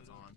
pads on.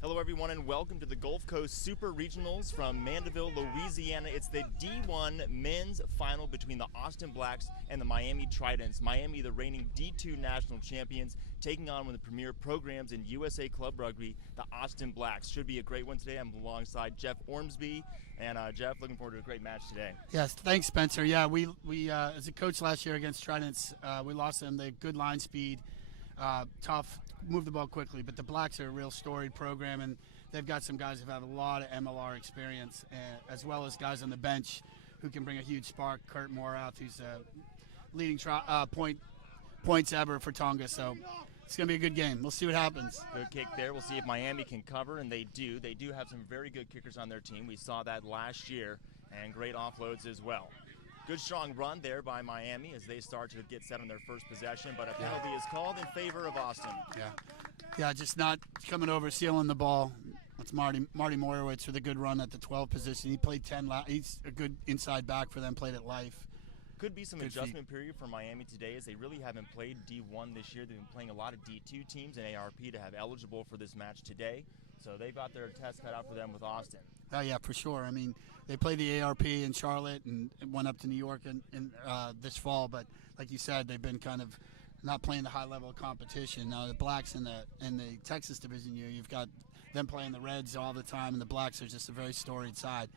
Hello, everyone, and welcome to the Gulf Coast Super Regionals from Mandeville, Louisiana. It's the D1 men's final between the Austin Blacks and the Miami Tridents. Miami, the reigning D2 national champions, taking on one of the premier programs in USA Club Rugby, the Austin Blacks. Should be a great one today. I'm alongside Jeff Ormsby. And Jeff, looking forward to a great match today. Yes, thanks, Spencer. Yeah, we as a coach last year against Tridents, we lost them. They have good line speed, tough, move the ball quickly. But the Blacks are a real storied program, and they've got some guys who've had a lot of MLR experience, as well as guys on the bench who can bring a huge spark. Kurt Morath, who's leading points ever for Tonga. So it's going to be a good game. We'll see what happens. Good kick there. We'll see if Miami can cover, and they do. They do have some very good kickers on their team. We saw that last year, and great offloads as well. Good strong run there by Miami as they start to get set on their first possession, but a penalty is called in favor of Austin. Yeah, just not coming over, sealing the ball. That's Marty Moyerwitz with a good run at the 12 position. He played 10. He's a good inside back for them, played at life. Could be some adjustment period for Miami today as they really haven't played D1 this year. They've been playing a lot of D2 teams and ARP to have eligible for this match today. So they've got their test cut out for them with Austin. Oh, yeah, for sure. I mean, they played the ARP in Charlotte and went up to New York in this fall. But like you said, they've been kind of not playing the high level of competition. Now the Blacks in the Texas division year, you've got them playing the Reds all the time, and the Blacks are just a very storied side.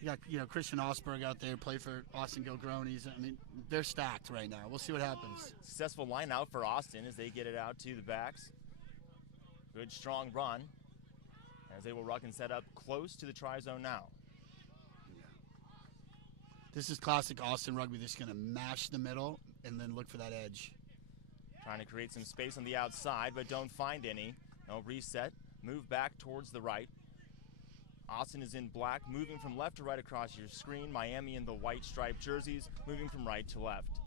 You got Christian Osberg out there, played for Austin Gilgronis. I mean, they're stacked right now. We'll see what happens. Successful line out for Austin as they get it out to the backs. Good strong run as they will ruck and set up close to the try zone now. This is classic Austin rugby. They're just going to mash the middle and then look for that edge. Trying to create some space on the outside, but don't find any. No reset. Move back towards the right. Austin is in black, moving from left to right across your screen. Miami in the white striped jerseys, moving from right to left.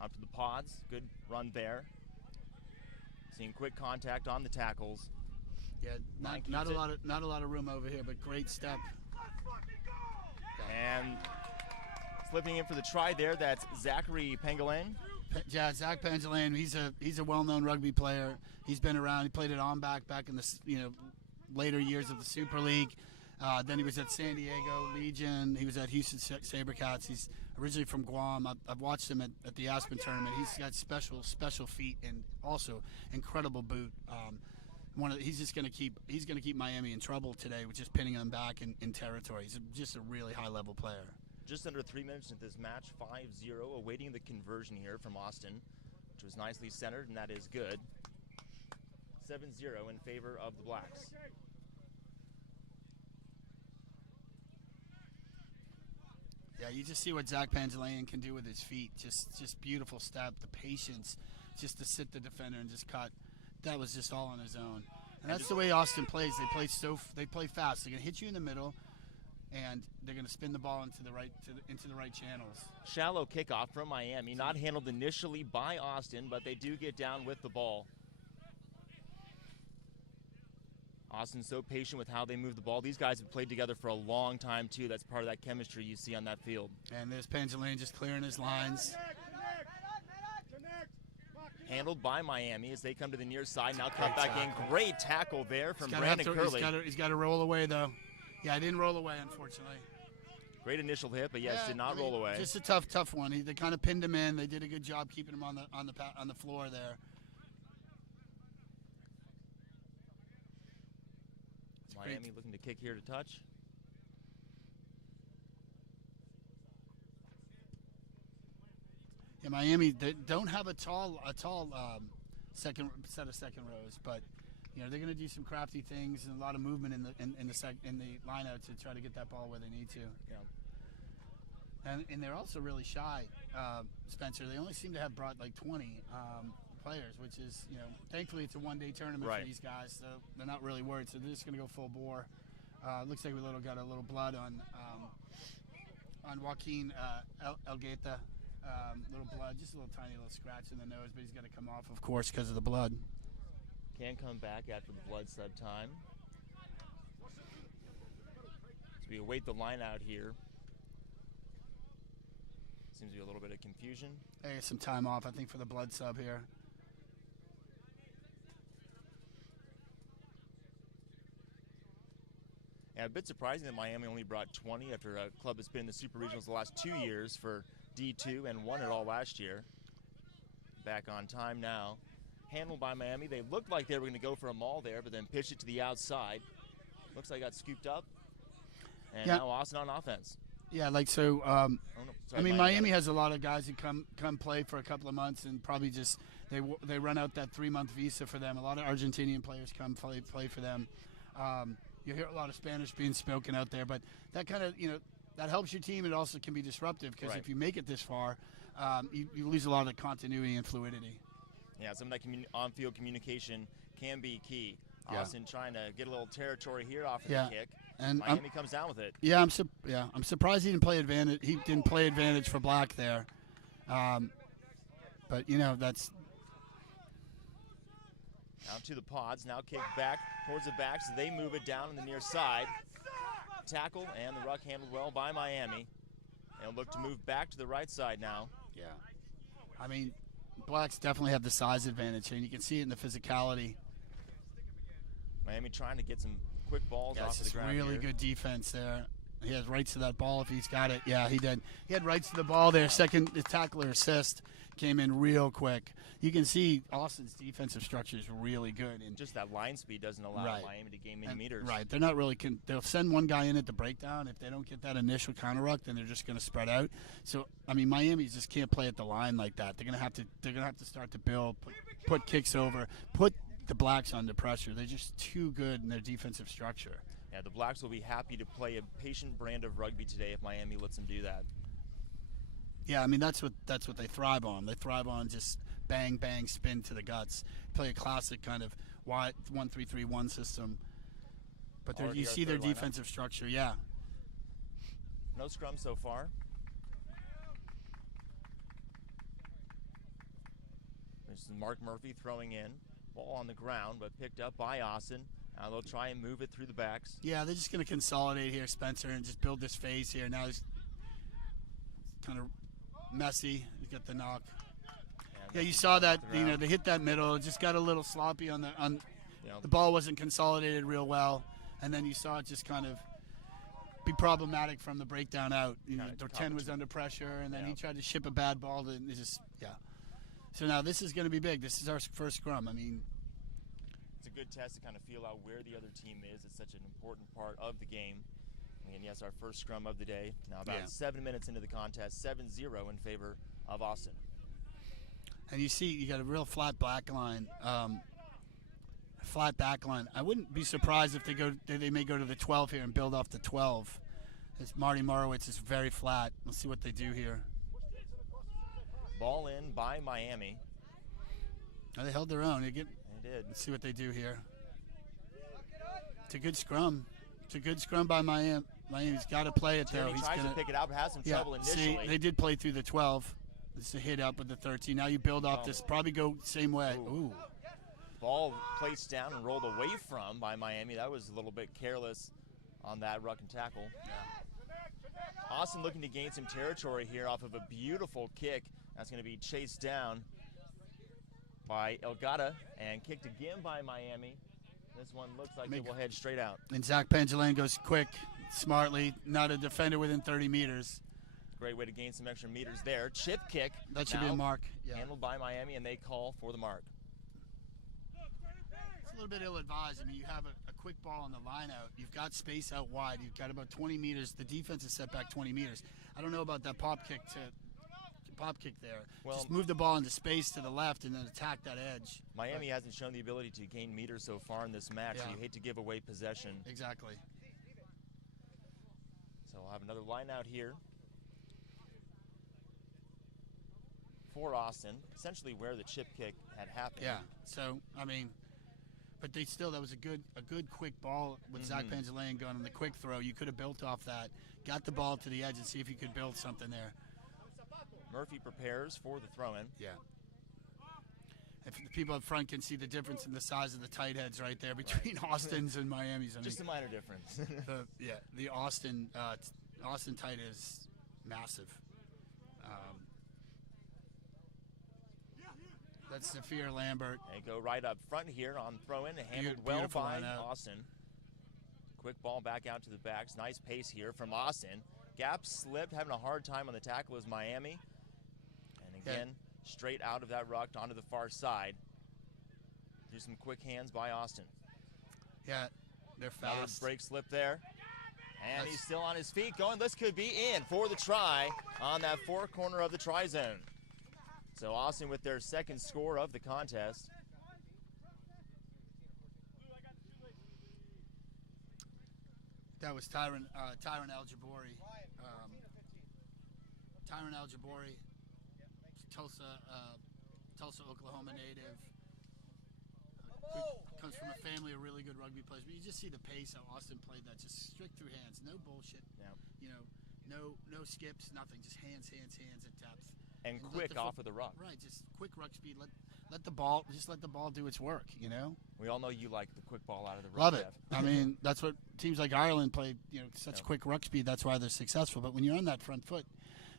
Out to the pods. Good run there. Seeing quick contact on the tackles. Yeah, not a lot of room over here, but great step. And slipping in for the try there, that's Zachary Pangolin. Yeah, Zach Pangolin. He's a well-known rugby player. He's been around. He played at back in the later years of the Super League. Then he was at San Diego Legion. He was at Houston Sabercats. He's originally from Guam. I've watched him at the Aspen tournament. He's got special feet and also incredible boot. He's going to keep Miami in trouble today with just pinning them back in territory. He's just a really high-level player. Just under 3 minutes into this match, 5-0, awaiting the conversion here from Austin, which was nicely centered, and that is good. 7-0 in favor of the Blacks. Yeah, you just see what Zach Pangolin can do with his feet. Just beautiful step, the patience, just to sit the defender and just cut. That was just all on his own. And that's the way Austin plays. They play fast. They're gonna hit you in the middle, and they're gonna spin the ball into the right channels. Shallow kickoff from Miami, not handled initially by Austin, but they do get down with the ball. Austin's so patient with how they move the ball. These guys have played together for a long time, too. That's part of that chemistry you see on that field. And there's Pangolin just clearing his lines. Handled by Miami as they come to the near side. Now cut back in. Great tackle there from Brandon Curley. He's got to roll away, though. Yeah, I didn't roll away, unfortunately. Great initial hit, but yes, did not roll away. Just a tough one. They kind of pinned him in. They did a good job keeping him on the floor there. Miami looking to kick here to touch. Yeah, Miami, they don't have a tall second set of second rows, but they're going to do some crafty things and a lot of movement in the lineout to try to get that ball where they need to. Yeah. And they're also really shy, Spencer. They only seem to have brought like 20 players, which is, thankfully it's a one-day tournament for these guys, so they're not really worried. So they're just going to go full bore. Looks like we got a little blood on Joaquin Elgueta. Little blood, just a little tiny little scratch in the nose, but he's got to come off, of course, because of the blood. Can come back after the blood sub time. So we await the line out here. Seems to be a little bit of confusion. Hey, some time off, I think, for the blood sub here. Yeah, a bit surprising that Miami only brought 20 after a club that's been in the Super Regionals the last 2 years for D2 and won it all last year. Back on time now. Handled by Miami. They looked like they were going to go for a maul there, but then pitched it to the outside. Looks like it got scooped up. And now Austin on offense. Yeah, like so. Sorry, I mean, Miami has a lot of guys who come play for a couple of months and probably just they run out that 3-month visa for them. A lot of Argentinian players come play for them. You hear a lot of Spanish being spoken out there, but that kind of that helps your team. It also can be disruptive because if you make it this far, you lose a lot of the continuity and fluidity. Yeah, some of that on-field communication can be key. Austin trying to get a little territory here off of the kick. And Miami comes down with it. Yeah, I'm surprised he didn't play advantage. He didn't play advantage for Black there. But that's out to the pods. Now kick back towards the backs. They move it down on the near side. Tackle and the ruck handled well by Miami. They'll look to move back to the right side now. Yeah, I mean, Blacks definitely have the size advantage here, and you can see it in the physicality. Miami trying to get some quick balls off of the ground. Really good defense there. He has rights to that ball if he's got it. Yeah, he did. He had rights to the ball there. The tackler assist came in real quick. You can see Austin's defensive structure is really good. And just that line speed doesn't allow Miami to gain many meters. Right. They're not really they'll send one guy in at the breakdown. If they don't get that initial counter ruck, then they're just going to spread out. So, I mean, Miami just can't play at the line like that. They're going to have to start to build, put kicks over, put the Blacks under pressure. They're just too good in their defensive structure. Yeah, the Blacks will be happy to play a patient brand of rugby today if Miami lets them do that. Yeah, I mean that's what they thrive on. They thrive on just bang bang spin to the guts. Play a classic kind of 1-3-3-1 system. But you see their defensive structure. Yeah. No scrum so far. This is Mark Murphy throwing in. Ball on the ground, but picked up by Austin. Now they'll try and move it through the backs. Yeah, they're just going to consolidate here, Spencer, and just build this phase here. Now he's kind of messy. He's got the knock. Yeah, you saw that. They hit that middle. It just got a little sloppy on the ball wasn't consolidated real well, and then you saw it just kind of be problematic from the breakdown out. The 10 was under pressure, and then he tried to ship a bad ball. So now this is going to be big. This is our first scrum. I mean, it's a good test to kind of feel out where the other team is. It's such an important part of the game. And yes, our first scrum of the day. Now about 7 minutes into the contest, 7-0 in favor of Austin. And you see, you got a real flat back line. I wouldn't be surprised if they may go to the 12 here and build off the 12. As Marty Morowitz is very flat. Let's see what they do here. Ball in by Miami. Oh, they held their own. They did. Let's see what they do here. It's a good scrum. It's a good scrum by Miami. Miami's got to play it, though. He's tries to pick it out, but has some trouble initially. See, they did play through the 12. This is a hit up with the 13. Now you build off this. Probably go same way. Ooh. Ball placed down and rolled away from by Miami. That was a little bit careless on that ruck and tackle. Yeah. Austin looking to gain some territory here off of a beautiful kick. That's going to be chased down by Elgata and kicked again by Miami. This one looks like it will head straight out. And Zach Pangelan goes quick, smartly, not a defender within 30 meters. Great way to gain some extra meters there. Chip kick. That should be a mark. Yeah. Handled by Miami, and they call for the mark. It's a little bit ill-advised. I mean, you have a quick ball on the line out. You've got space out wide. You've got about 20 meters. The defense is set back 20 meters. I don't know about that pop kick there. Well, just move the ball into space to the left and then attack that edge. Miami hasn't shown the ability to gain meters so far in this match, so you hate to give away possession. Exactly. So we'll have another line out here for Austin, essentially where the chip kick had happened. Yeah, so, I mean, but that was a good quick ball with Zach Pangelan going on the quick throw. You could have built off that, got the ball to the edge and see if you could build something there. Murphy prepares for the throw-in. Yeah. If the people up front can see the difference in the size of the tight heads right there between Austin's and Miami's. Just a minor difference. The Austin tight is massive. That's Zafir Lambert. They go right up front here on throw-in, handled well by Austin. Quick ball back out to the backs. Nice pace here from Austin. Gap slipped, having a hard time on the tackle is Miami. And again, straight out of that ruck onto the far side. Through some quick hands by Austin. Yeah, they're fast. Another break slip there. And he's still on his feet going. This could be in for the try on that far corner of the try zone. So Austin with their second score of the contest. That was Tyron Al-Jabori. Tyron Al-Jabori, Tulsa, Oklahoma native. Comes from a family of really good rugby players. But you just see the pace how Austin played that, just strict through hands, no bullshit. Yeah. You know, no skips, nothing, just hands at depth. And quick off of the ruck. Right, just quick ruck speed. Let the ball do its work. You know. We all know you like the quick ball out of the ruck. Love it. I mean, that's what teams like Ireland play. You know, such quick ruck speed. That's why they're successful. But when you're on that front foot,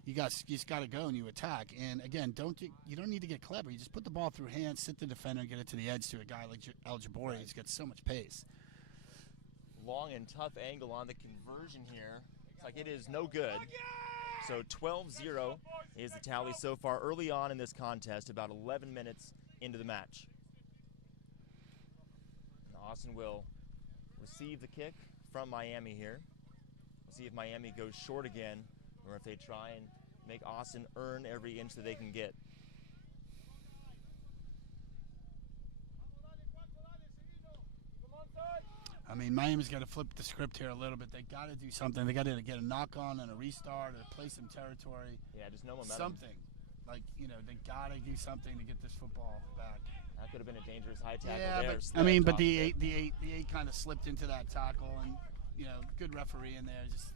you just got to go and you attack. And again, you don't need to get clever. You just put the ball through hands, sit the defender, and get it to the edge to a guy like Al-Jabori. He's got so much pace. Long and tough angle on the conversion here. It's like it is no good. So 12-0 is the tally so far early on in this contest, about 11 minutes into the match. And Austin will receive the kick from Miami here. We'll see if Miami goes short again or if they try and make Austin earn every inch that they can get. I mean, Miami's got to flip the script here a little bit. They got to do something. They got to get a knock on and a restart or play some territory. Yeah, just no momentum. Something. Like, they got to do something to get this football back. That could have been a dangerous high tackle there. But the eight kind of slipped into that tackle, and good referee in there. Just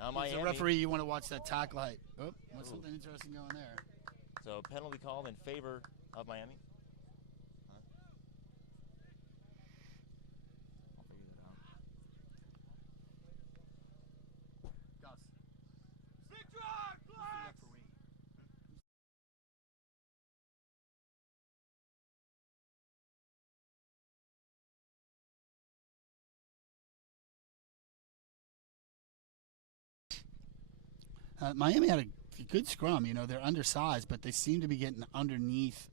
as a referee, you want to watch that tackle height. Oh, what's something interesting going there? So penalty call in favor of Miami. Miami had a good scrum. They're undersized, but they seem to be getting underneath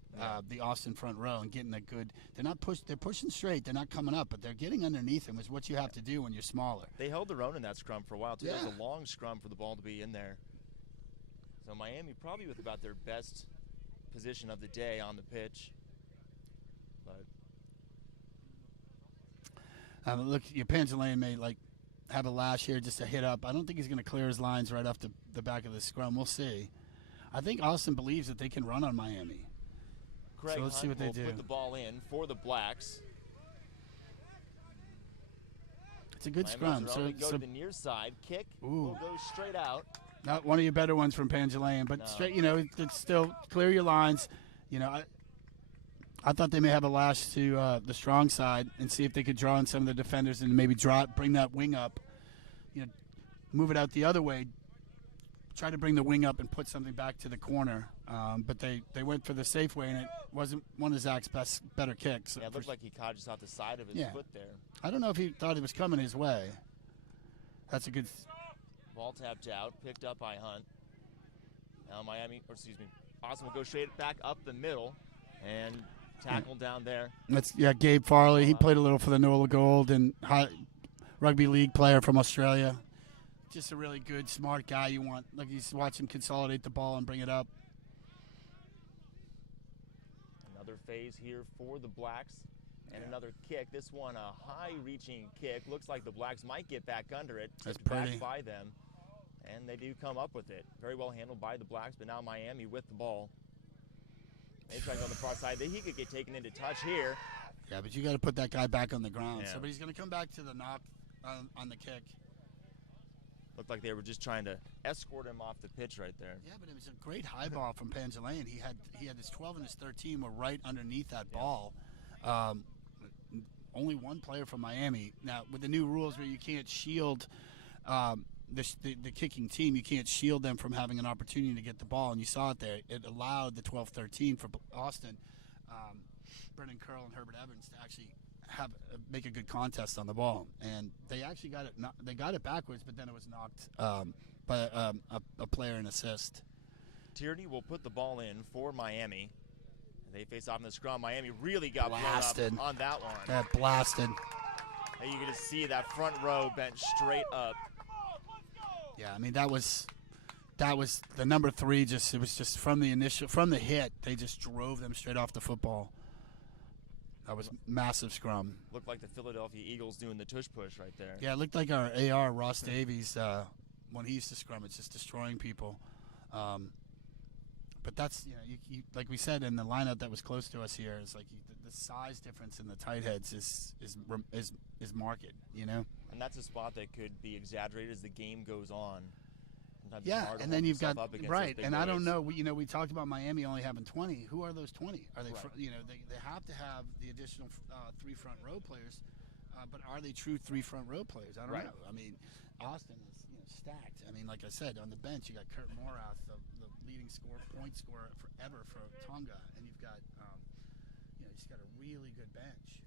the Austin front row and getting a good. They're pushing straight. They're not coming up, but they're getting underneath them. Is what you have to do when you're smaller. They held their own in that scrum for a while too. Yeah. It was a long scrum for the ball to be in there. So Miami probably with about their best position of the day on the pitch. But look, your Pangelane may have a lash here just to hit up. I don't think he's going to clear his lines right off the back of the scrum. We'll see. I think Austin believes that they can run on Miami. Craig so let's Hunt see what they do. Put the ball in for the Blacks. It's a good Miami scrum. Go to the near side. Kick will go straight out. Not one of your better ones from Pangelane, but straight. It's still clear your lines. I thought they may have a lash to the strong side and see if they could draw in some of the defenders and maybe bring that wing up. Move it out the other way. Try to bring the wing up and put something back to the corner. But they went for the safe way, and it wasn't one of Zach's better kicks. Yeah, it looked like he caught just off the side of his foot there. I don't know if he thought it was coming his way. That's a good. Ball tapped out, picked up by Hunt. Now Austin will go straight back up the middle and tackle down there. That's Gabe Farley. He played a little for the Nola Gold and rugby league player from Australia. Just a really good, smart guy. You want you watch him consolidate the ball and bring it up. Another phase here for the Blacks, and another kick. This one a high-reaching kick. Looks like the Blacks might get back under it. That's pretty. Back by them, and they do come up with it. Very well handled by the Blacks, but now Miami with the ball. They try to go on the far side. He could get taken into touch here. Yeah, but you got to put that guy back on the ground. Yeah. So, but he's going to come back to the knock on the kick. Looked like they were just trying to escort him off the pitch right there. Yeah, but it was a great high ball from Pangelane. He had his 12 and his 13 were right underneath that ball. Only one player from Miami. Now, with the new rules where you can't shield the kicking team, you can't shield them from having an opportunity to get the ball, and you saw it there. It allowed the 12-13 for Austin, Brendan Curl and Herbert Evans to actually make a good contest on the ball, and they actually got it. They got it backwards, but then it was knocked by a player in assist. Tierney will put the ball in for Miami. They face off in the scrum. Miami really got Blasted blown up on that one. That blasted. And you can just see that front row bent straight up. Yeah, I mean that was the number 3. It was just from the hit. They just drove them straight off the football. That was massive scrum. Looked like the Philadelphia Eagles doing the tush push right there. Yeah, it looked like our AR Ross Davies when he used to scrum. It's just destroying people. But that's you like we said in the lineup that was close to us here is like the size difference in the tight heads is marked. And that's a spot that could be exaggerated as the game goes on. Sometimes yeah, it's hard to and then hold you've got yourself up against right, those big and I don't boys. know. We talked about Miami only having 20. Who are those 20? Are they? Right. They have to have the additional 3 front row players, but are they true 3 front row players? I don't Right. know. I mean, Austin is stacked. I mean, like I said, on the bench you got Kurt Morath, the leading point scorer forever for Tonga, and you've got you just got a really good bench.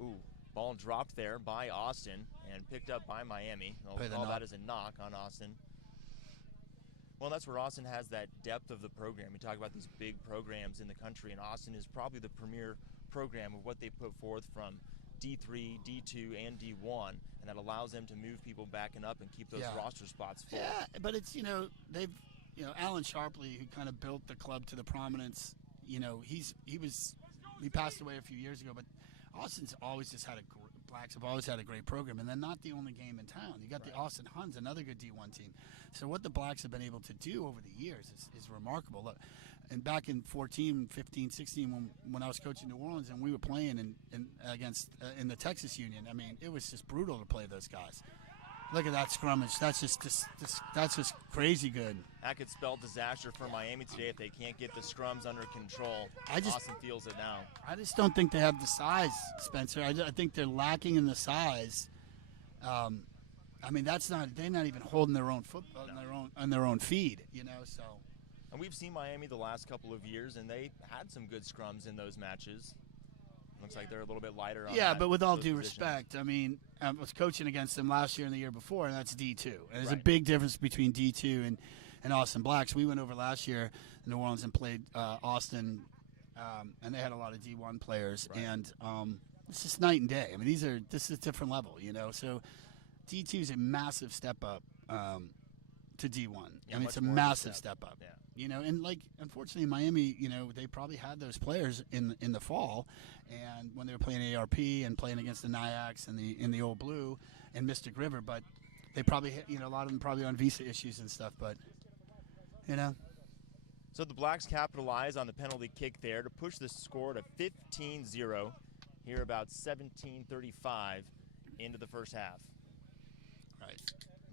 Ooh, ball dropped there by Austin and picked up by Miami. They'll call that as a knock on Austin. Well, that's where Austin has that depth of the program. We talk about these big programs in the country, and Austin is probably the premier program of what they put forth from D3, D2, and D1, and that allows them to move people back and up and keep those roster spots full. Yeah, but it's they've Alan Sharpley, who kind of built the club to the prominence. He passed away a few years ago, but Austin's always just had Blacks have always had a great program, and they're not the only game in town. You got the Austin Huns, another good D1 team. So what the Blacks have been able to do over the years is remarkable. Look, and back in 14, 15, 16, when I was coaching New Orleans and we were playing against in the Texas Union, I mean, it was just brutal to play those guys. Look at that scrummage. That's just crazy good. That could spell disaster for Miami today if they can't get the scrums under control. Austin feels it now. I just don't think they have the size, Spencer. I think they're lacking in the size. I mean, they're not even holding their own football on their own feed, So. And we've seen Miami the last couple of years, and they had some good scrums in those matches. Looks like they're a little bit lighter on but with all due positions. respect, I mean, I was coaching against them last year and the year before, and that's D2. And there's a big difference between D2 and Austin Blacks. We went over last year in New Orleans and played Austin, and they had a lot of D1 players. Right. And it's just night and day. I mean, this is a different level, So D2 is a massive step up to D1. Yeah, I mean, it's a massive step up. Yeah. And unfortunately, Miami, they probably had those players in the fall, and when they were playing ARP and playing against the Nyax and in the Old Blue and Mystic River, but they probably, a lot of them probably on visa issues and stuff, but, So the Blacks capitalize on the penalty kick there to push the score to 15-0 here about 17:35 into the first half. Right.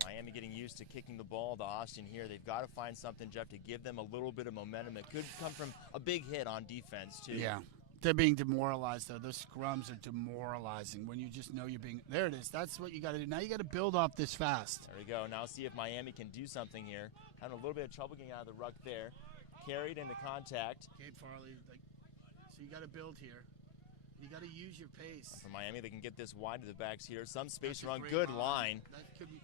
Miami getting used to kicking the ball to Austin here. They've got to find something, Jeff, to give them a little bit of momentum. It could come from a big hit on defense, too. Yeah. They're being demoralized, though. Those scrums are demoralizing when you just know you're being – there it is. That's what you got to do. Now you got to build off this fast. There we go. Now see if Miami can do something here. Having a little bit of trouble getting out of the ruck there. Carried into contact. Gabe Farley, so you got to build here. You got to use your pace. For Miami, they can get this wide to the backs here. Some space run. Good line. That could be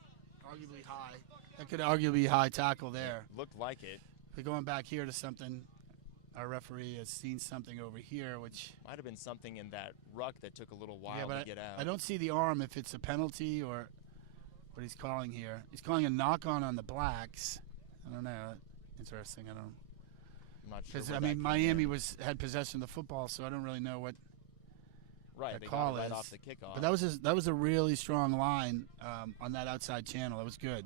arguably high. That could arguably be high tackle there. Looked like it. We're going back here to something. Our referee has seen something over here, which might have been something in that ruck that took a little while to get out. I don't see the arm if it's a penalty or what he's calling here. He's calling a knock-on the Blacks. I don't know. Interesting. I'm not sure. Because Miami had possession of the football, so I don't really know what. Right, the they call got it is. right off the kickoff. But that was a really strong line on that outside channel. That was good.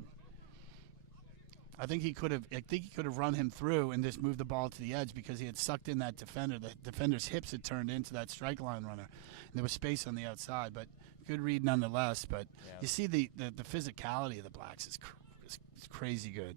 I think he could have run him through and just moved the ball to the edge because he had sucked in that defender. The defender's hips had turned into that strike line runner, and there was space on the outside. But good read nonetheless. But you see the physicality of the Blacks is crazy good.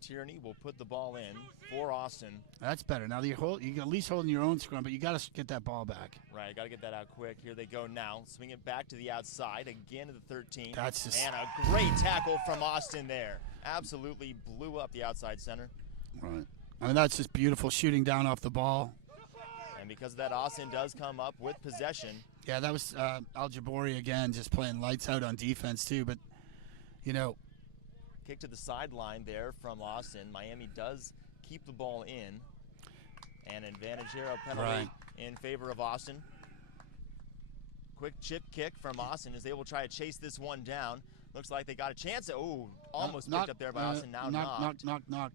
Tierney will put the ball in for Austin. That's better. Now you're at least holding your own scrum, but you got to get that ball back. Right, got to get that out quick. Here they go now. Swing it back to the outside, again to the 13. And a great tackle from Austin there. Absolutely blew up the outside center. Right. I mean, that's just beautiful shooting down off the ball. And And because of that, Austin does come up with possession. Yeah, that was Al-Jabori again, just playing lights out on defense too. But, Kick to the sideline there from Austin. Miami does keep the ball in. And advantage here, a penalty in favor of Austin. Quick chip kick from Austin is able to try to chase this one down. Looks like they got a chance. Oh, almost picked up there by Austin. Now knock.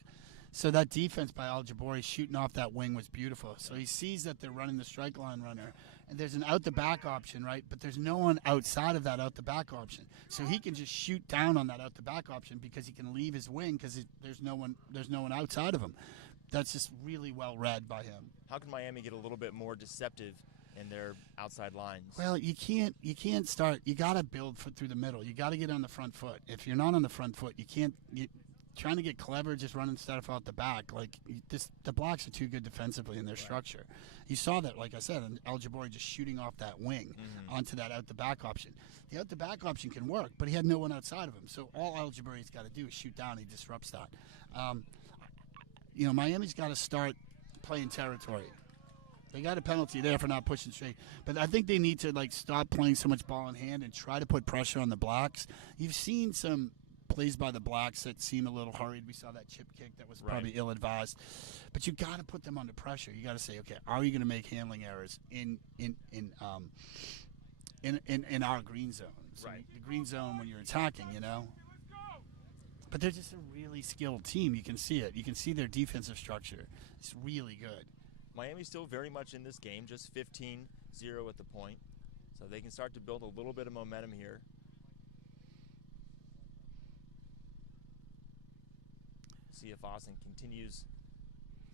So that defense by Al-Jabori shooting off that wing was beautiful. So he sees that they're running the strike line runner, and there's an out-the-back option, right? But there's no one outside of that out-the-back option. So he can just shoot down on that out-the-back option because he can leave his wing because there's no one outside of him. That's just really well read by him. How can Miami get a little bit more deceptive in their outside lines? Well, you can't start. You got to build through the middle. You got to get on the front foot. If you're not on the front foot, you can't. Trying to get clever, just running stuff out the back. The blocks are too good defensively in their structure. You saw that, like I said, and Al-Jabori just shooting off that wing onto that out-the-back option. The out-the-back option can work, but he had no one outside of him. So all Al-Jabori's got to do is shoot down. He disrupts that. Miami's got to start playing territory. They got a penalty there for not pushing straight. But I think they need to, stop playing so much ball in hand and try to put pressure on the Blacks. You've seen some plays by the Blacks that seem a little hurried. We saw that chip kick that was probably ill-advised. But you got to put them under pressure. You got to say, okay, are you going to make handling errors in our green zone? So the green zone when you're attacking, But they're just a really skilled team. You can see it. You can see their defensive structure. It's really good. Miami's still very much in this game, just 15-0 at the point. So they can start to build a little bit of momentum here. See if Austin continues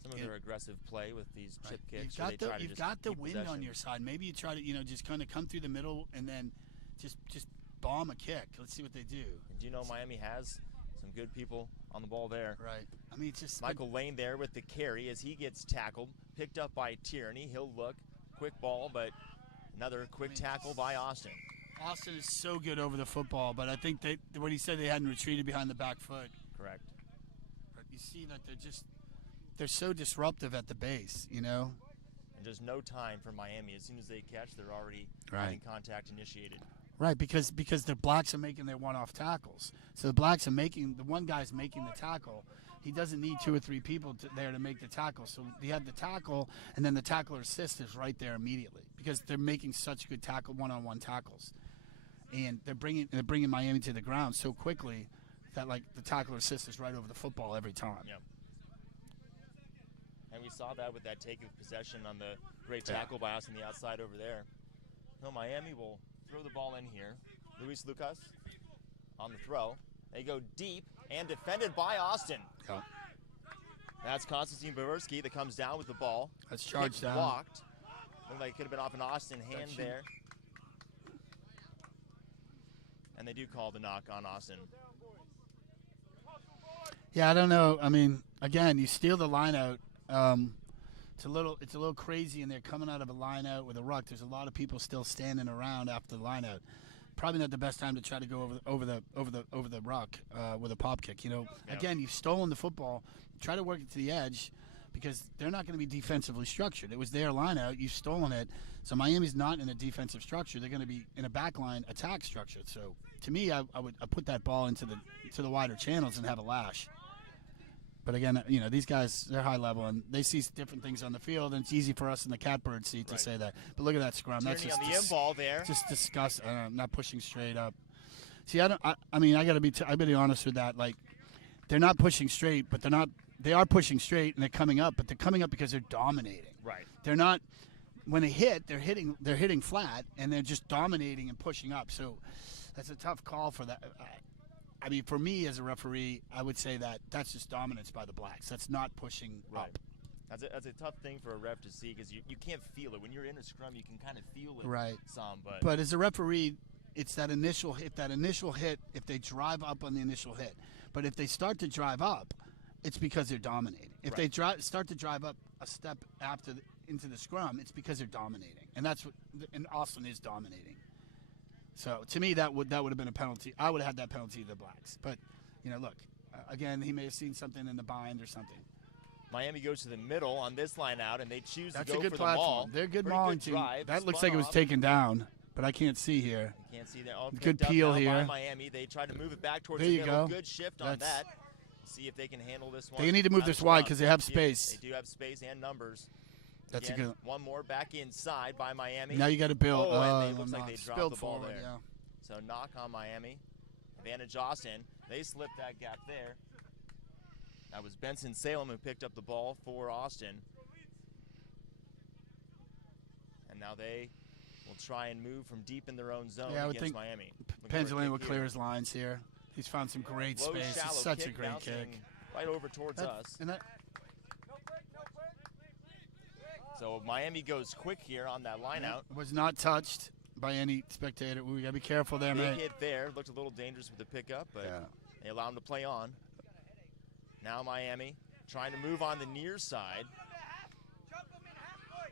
some of their aggressive play with these chip kicks. You've got the wind on your side. Maybe you try to, just kind of come through the middle and then just bomb a kick. Let's see what they do. And do you know Miami has some good people on the ball there? Right. I mean, it's just Michael Lane there with the carry as he gets tackled, picked up by Tierney. He'll look, quick ball, but another quick tackle by Austin. Austin is so good over the football, but I think when he said they hadn't retreated behind the back foot. Correct. But you see that they're so disruptive at the base, And just no time for Miami. As soon as they catch, they're already having contact initiated. Right, because the Blacks are making their one-off tackles. So the one guy's making the tackle. He doesn't need two or three people there to make the tackle. So you have the tackle, and then the tackler assist is right there immediately because they're making such good one-on-one tackles, and they're bringing Miami to the ground so quickly that the tackler assist is right over the football every time. Yep. And we saw that with that take of possession on the great tackle by us on the outside over there. No, Miami will throw the ball in here. Luis Lucas on the throw. They go deep and defended by Austin. Yeah. That's Konstantin Bawerski that comes down with the ball. That's charged down. Blocked. Looked like it could have been off an Austin hand there. And they do call the knock on Austin. Yeah, I don't know. I mean, again, you steal the line out. It's a little crazy, and they're coming out of a line out with a ruck. There's a lot of people still standing around after the line out. Probably not the best time to try to go over the ruck with a pop kick. Again, you've stolen the football. Try to work it to the edge because they're not going to be defensively structured. It was their line out. You've stolen it. So Miami's not in a defensive structure. They're going to be in a backline attack structure. So to me, I would put that ball into the wider channels and have a lash. But again, these guys, they're high level, and they see different things on the field, and it's easy for us in the catbird seat to say that. But look at that scrum. Tierney That's just on the in-ball there. Just disgusting. Not pushing straight up. See, I got to be honest with that. They're not pushing straight, but they are pushing straight, and they're coming up, but they're coming up because they're dominating. Right. They're not. When they hit, they're hitting flat, and they're just dominating and pushing up. So that's a tough call for that. For me as a referee, I would say that's just dominance by the Blacks. That's not pushing up. That's a tough thing for a ref to see because you can't feel it. When you're in a scrum, you can kind of feel it some. But as a referee, it's that initial hit. If they drive up on the initial hit. But if they start to drive up, it's because they're dominating. If they start to drive up a step into the scrum, it's because they're dominating. And Austin is dominating. So to me, that would have been a penalty. I would have had that penalty to the Blacks. But look, again, he may have seen something in the bind or something. Miami goes to the middle on this line out, and they choose That's to go a good for platform. the maul. They're good Pretty mauling good team. drive, That looks spun like it was off. taken down, but I can't see here. You can't see that. Oh, Good picked up peel now here. by Miami. They try to move it back towards There the you middle. go. Good shift on That's- that. See if they can handle this one. They need to move Out of this wide scrum. because they have See if- space. They do have space and numbers. That's Again, a good. one more back inside by Miami. Now you got to build. Oh, and it looks like they dropped spilled the ball forward, there. yeah. So knock on Miami. Advantage Austin. They slipped that gap there. That was Benson Salem who picked up the ball for Austin. And now they will try and move from deep in their own zone Yeah, I would against think Miami. Pangelian will clear his lines here. He's found some great Low, space. shallow It's such a kick great bouncing kick. right over towards us. And that, So Miami goes quick here on that line out. was not touched by any spectator. We got to be careful there, Big man. hit there. Looked a little dangerous with the pickup, but Yeah. they allow him to play on. Now Miami trying to move on the near side.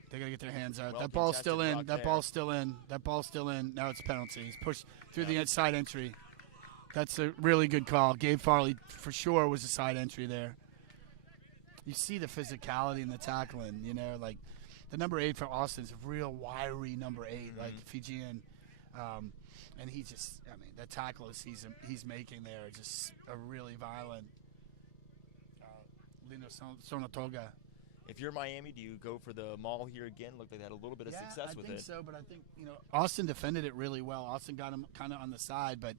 They got to get their hands out. Well that ball's still contested in. block That there. ball's still in. That ball's still in. Now it's penalty. He's pushed through the side entry. That's a really good call. Gabe Farley for sure was a side entry there. You see the physicality and the tackling, you know, like the number 8 for Austin is a real wiry number 8, like Fijian. And he just, I mean, the tackles he's making there are just a really violent. Lino Sonotoga. If you're Miami, do you go for the maul here again? Looked like they had a little bit of success with I think it. so, but I think, you know, Austin defended it really well. Austin got him kind of on the side, but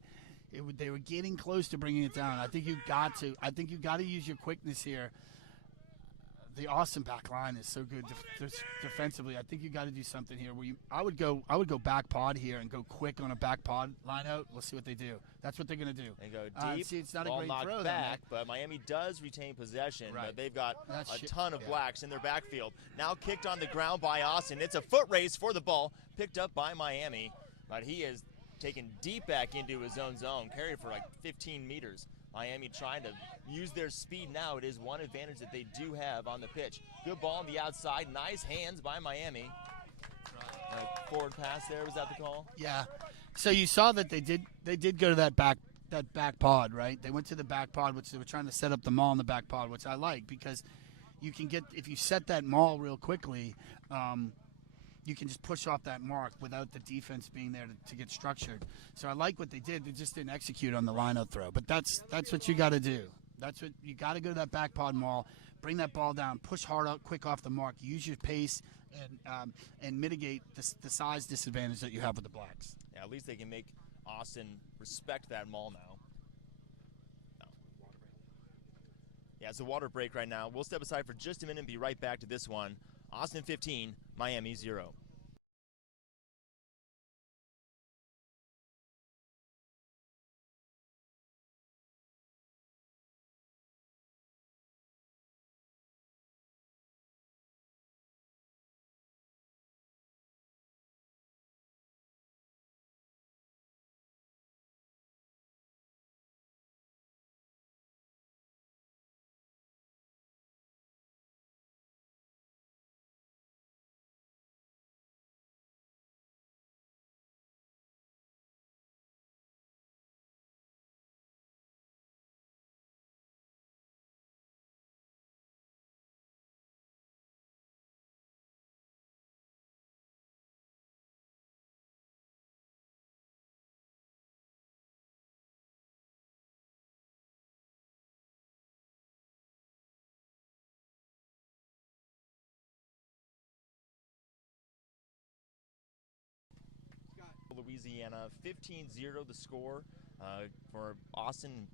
they were getting close to bringing it down. I think you got to use your quickness here. The Austin back line is so good defensively. I think you got to do something here. I would go back pod here and go quick on a back pod line out. Let's see what they do. That's what they're going to do. They go deep. See, it's not a ball great knocked throw back, but Miami does retain possession. Right. But they've got That's a shit- ton of yeah. blacks in their backfield. Now kicked on the ground by Austin. It's a foot race for the ball, picked up by Miami, but he is taken deep back into his own zone, carried for like 15 meters. Miami trying to use their speed now. It is one advantage that they do have on the pitch. Good ball on the outside. Nice hands by Miami. Forward pass there, was that the call? Yeah. So you saw that they did go to that back pod, right? They went to the back pod, which they were trying to set up the maul in the back pod, which I like because you can get, if you set that maul real quickly, you can just push off that mark without the defense being there to get structured. So I like what they did. They just didn't execute on the line-out throw. But that's what you got to do. That's what you got to go to that back pod maul, bring that ball down, push hard out, quick off the mark, use your pace, and mitigate the size disadvantage that you have with the blacks. Yeah, at least they can make Austin respect that maul now. Yeah, it's a water break right now. We'll step aside for just a minute and be right back to this one. Austin 15, Miami 0. Louisiana 15-0 the score for Austin.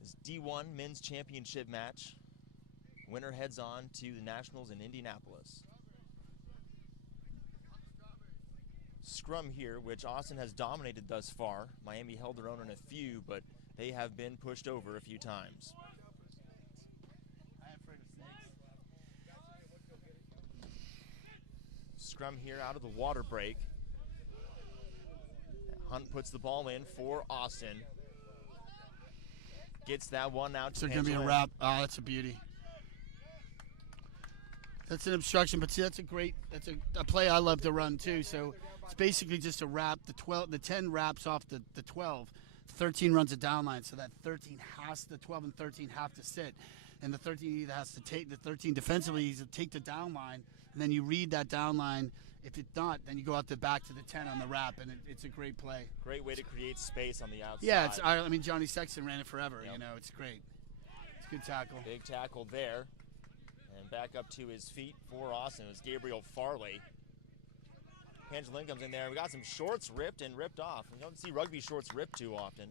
This D1 men's championship match. Winner heads on to the Nationals in Indianapolis. Scrum here, which Austin has dominated thus far. Miami held their own in a few, but they have been pushed over a few times. Scrum here out of the water break. Hunt puts the ball in for Austin. Gets that one out to So it's going to be a Pangelian. wrap. Oh, that's a beauty. That's an obstruction, but see, that's a play I love to run too. So it's basically just a wrap. The 10 wraps off the 12. 13 runs a down line, so that 13 the 12 and 13 have to sit. and the 13 either has to take the 13 defensively, he's to take the down line, and then you read that down line. If it's not, then you go out the back to the 10 on the wrap, and it's a great play. Great way to create space on the outside. Yeah, I mean, Johnny Sexton ran it forever. Yep. You know, it's great. It's a good tackle. Big tackle there. And back up to his feet for Austin. It was Gabriel Farley. Pangolin comes in there. We got some shorts ripped and ripped off. We don't see rugby shorts ripped too often.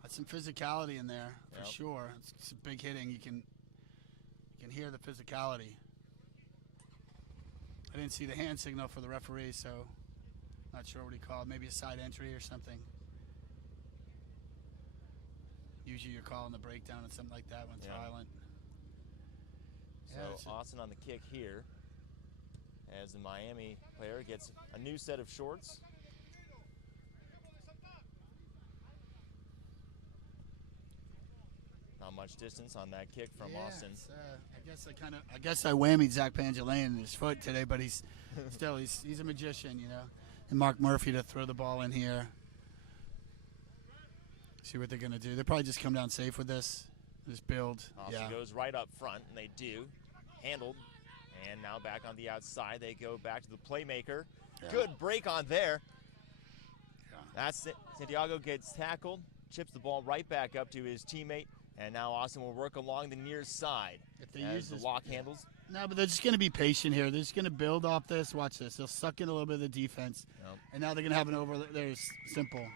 That's some physicality in there for Yep. sure. It's a big hitting. You can hear the physicality. I didn't see the hand signal for the referee, so not sure what he called. Maybe a side entry or something. Usually you're calling the breakdown and something like that when it's violent. So Austin on the kick here as the Miami player gets a new set of shorts. Not much distance on that kick from Austin. I guess I whammied Zach Pangolin in his foot today, but he's still he's a magician, you know. And Mark Murphy to throw the ball in here. See what they're gonna do. They'll probably just come down safe with this. Just build. Austin goes right up front, and they do. Handled. And now back on the outside. They go back to the playmaker. Yeah. Good break on there. Yeah. That's it. Santiago gets tackled, chips the ball right back up to his teammate, and now Austin will work along the near side If they as use the this, lock handles. No, but they're just going to be patient here. They're just going to build off this. Watch this. They'll suck in a little bit of the defense. Yep. And now they're going to have an over there. Simple.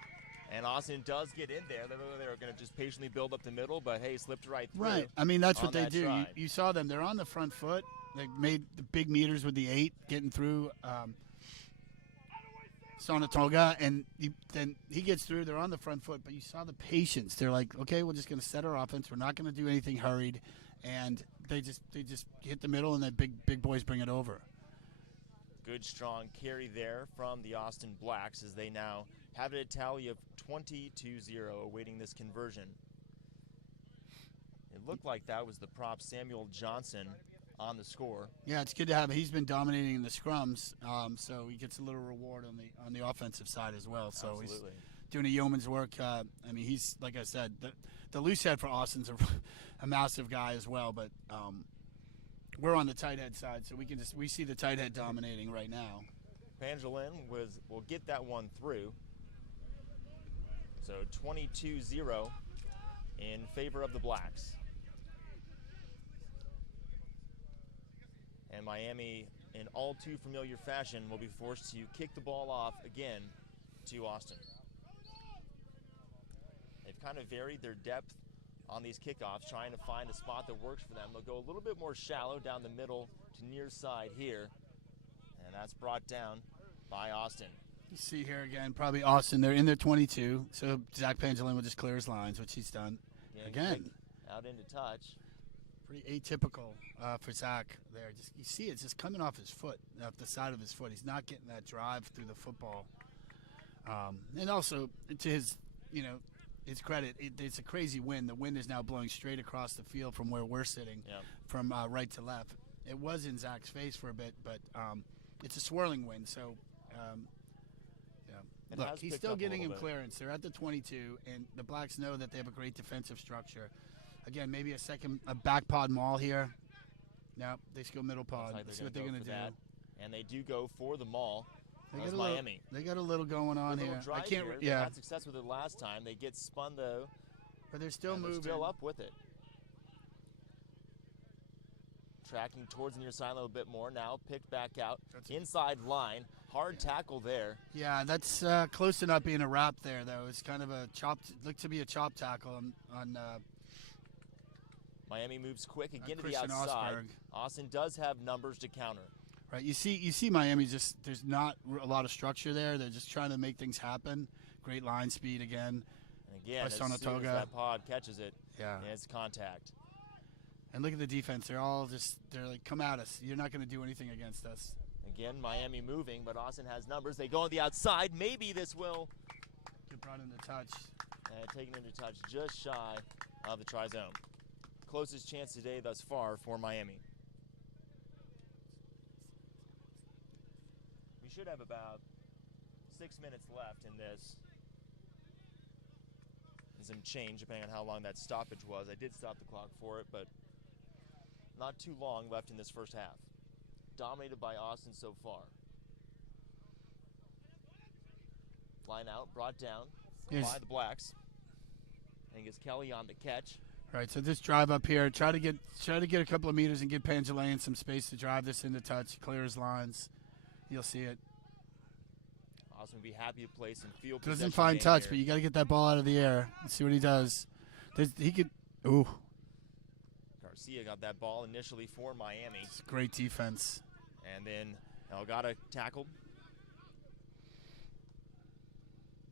And Austin does get in there. They're going to just patiently build up the middle, but hey, slipped right through. Right. I mean, that's what they that do. try. You saw them. They're on the front foot. They made the big meters with the 8 getting through Sonatoga, and then he gets through. They're on the front foot, but you saw the patience. They're like, okay, we're just going to set our offense. We're not going to do anything hurried, and they just hit the middle, and then big boys bring it over. Good, strong carry there from the Austin Blacks as they now have a tally of 20-0 awaiting this conversion. It looked like that was the prop Samuel Johnson on the score. Yeah, it's good to have. He's been dominating the scrums, so he gets a little reward on the offensive side as well. So Absolutely. He's doing a yeoman's work. I mean, he's, like I said, the loose head for Austin's a massive guy as well, but we're on the tight head side, so we see the tight head dominating right now. Pangolin will get that one through. So 22-0 in favor of the Blacks. And Miami, in all too familiar fashion, will be forced to kick the ball off again to Austin. They've kind of varied their depth on these kickoffs, trying to find a spot that works for them. They'll go a little bit more shallow down the middle to near side here, and that's brought down by Austin. You see here again, probably Austin. They're in their 22, so Zach Pangolin will just clear his lines, which he's done. Again. Out into touch. Pretty atypical for Zach there. You see it's just coming off his foot, off the side of his foot. He's not getting that drive through the football. And also, to his credit, it's a crazy wind. The wind is now blowing straight across the field from where we're sitting, from right to left. It was in Zach's face for a bit, but it's a swirling wind. So, look, he's still getting him clearance. They're at the 22, and the Blacks know that they have a great defensive structure. Again, maybe a back pod maul here. No, they just go middle pod. Let's see what they're going to do. And they do go for the maul. They got Miami. They got a little going on here. I can't. They had success with it last time. They get spun though. But they're still moving. They're still up with it. Tracking towards the near side a little bit more now. Picked back out. Inside line. Hard tackle there. Yeah, that's close to not being a wrap there though. It's kind of a chopped. Looked to be a chop tackle on Miami moves quick again to the Christian outside. Osberg. Austin does have numbers to counter. Right, you see Miami there's not a lot of structure there. They're just trying to make things happen. Great line speed again. And again, as soon as that pod catches it, it's contact. And look at the defense. They're like, come at us. You're not going to do anything against us. Again, Miami moving, but Austin has numbers. They go on the outside. Maybe this will get brought into touch. And taken into touch just shy of the try zone. Closest chance today thus far for Miami. We should have about 6 minutes left in this. and some change, depending on how long that stoppage was. I did stop the clock for it, but not too long left in this first half. Dominated by Austin so far. Line out, brought down by the Blacks. Angus Kelly on the catch. Right, so this drive up here, try to get a couple of meters and give Pangelain some space to drive this into touch, clear his lines. You'll see it. Austin would be happy to play some field Doesn't possession find game touch, here. but you got to get that ball out of the air. Let's see what he does. He could. Ooh, Garcia got that ball initially for Miami. it's great defense. And then Elgato tackled.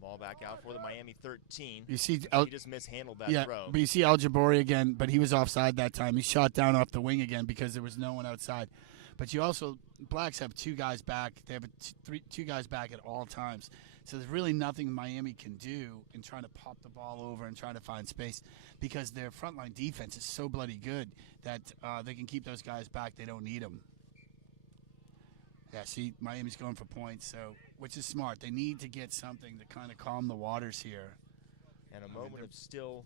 Ball back out for the Miami 13. You see, He just mishandled that throw. but you see Al Jabori again, but he was offside that time. He shot down off the wing again because there was no one outside. But you also, Blacks have two guys back. They have two guys back at all times. So there's really nothing Miami can do in trying to pop the ball over and trying to find space because their frontline defense is so bloody good that they can keep those guys back. They don't need them. Yeah, see, Miami's going for points, so which is smart. They need to get something to kind of calm the waters here. And a moment of still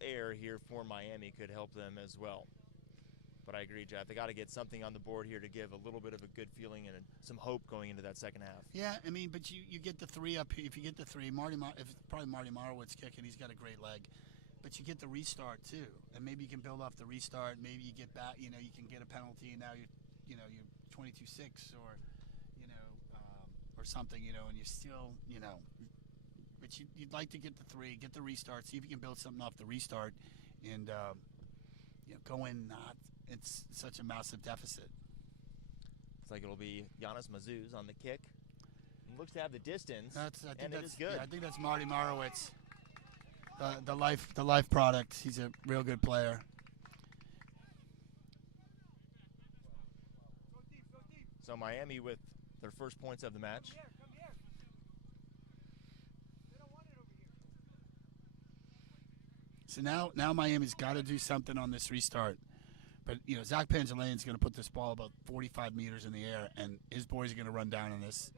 air here for Miami could help them as well. But I agree, Jeff. They got to get something on the board here to give a little bit of a good feeling and some hope going into that second half. Yeah, I mean, but you get the three up here. If you get the three, if it's probably Marty Marowitz kicking, he's got a great leg. But you get the restart too, and maybe you can build off the restart. Maybe you get back. You can get a penalty, and now you're 22-6 or or something, and you're still, but you'd like to get the three, get the restart, see if you can build something off the restart, and go in not. It's such a massive deficit. Looks like it'll be Giannis Mazuz on the kick. Looks to have the distance, and it is good. Yeah, I think that's Marty Marowitz, the life product. He's a real good player. So Miami with their first points of the match. So now Miami's got to do something on this restart. But, Zach Pangelain's going to put this ball about 45 meters in the air, and his boys are going to run down on this.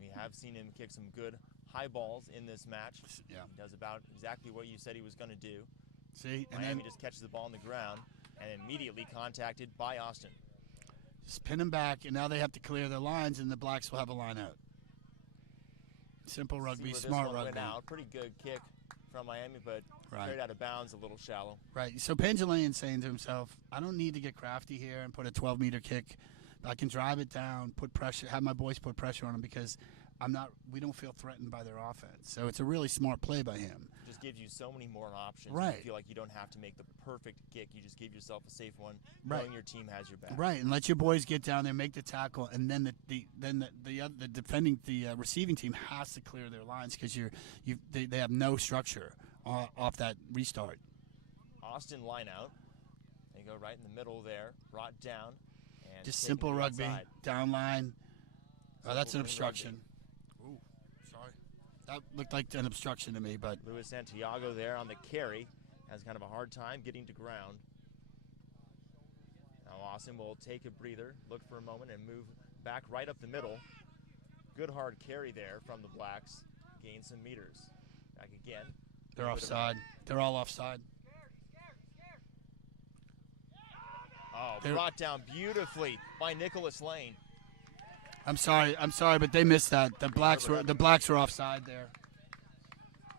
We have seen him kick some good high balls in this match. Yeah. He does about exactly what you said he was going to do. See? And Miami then just catches the ball on the ground and immediately contacted by Austin. just pin them back, and now they have to clear their lines, and the Blacks will have a line out. Simple rugby, smart rugby. Went out. Pretty good kick from Miami, but straight out of bounds, a little shallow. Right. So Pangelain's saying to himself, I don't need to get crafty here and put a 12-meter kick. I can drive it down, put pressure, have my boys put pressure on him because we don't feel threatened by their offense. So it's a really smart play by him. Just gives you so many more options. Right. You feel like you don't have to make the perfect kick. You just give yourself a safe one, Right. knowing your team has your back. Right, and let your boys get down there, make the tackle, and then the receiving team has to clear their lines because they have no structure off that restart. Austin line out. They go right in the middle there, brought down. And Just taken simple to the rugby, outside. down line. Oh, that's an Simple obstruction. Ooh, sorry. That looked like an obstruction to me, but Luis Santiago there on the carry has kind of a hard time getting to ground. Now Austin will take a breather, look for a moment, and move back right up the middle. Good hard carry there from the Blacks. Gain some meters. Back again. they're offside. They're all offside. Oh, brought down beautifully by Nicholas Lane. I'm sorry, but they missed that. The Blacks were offside there.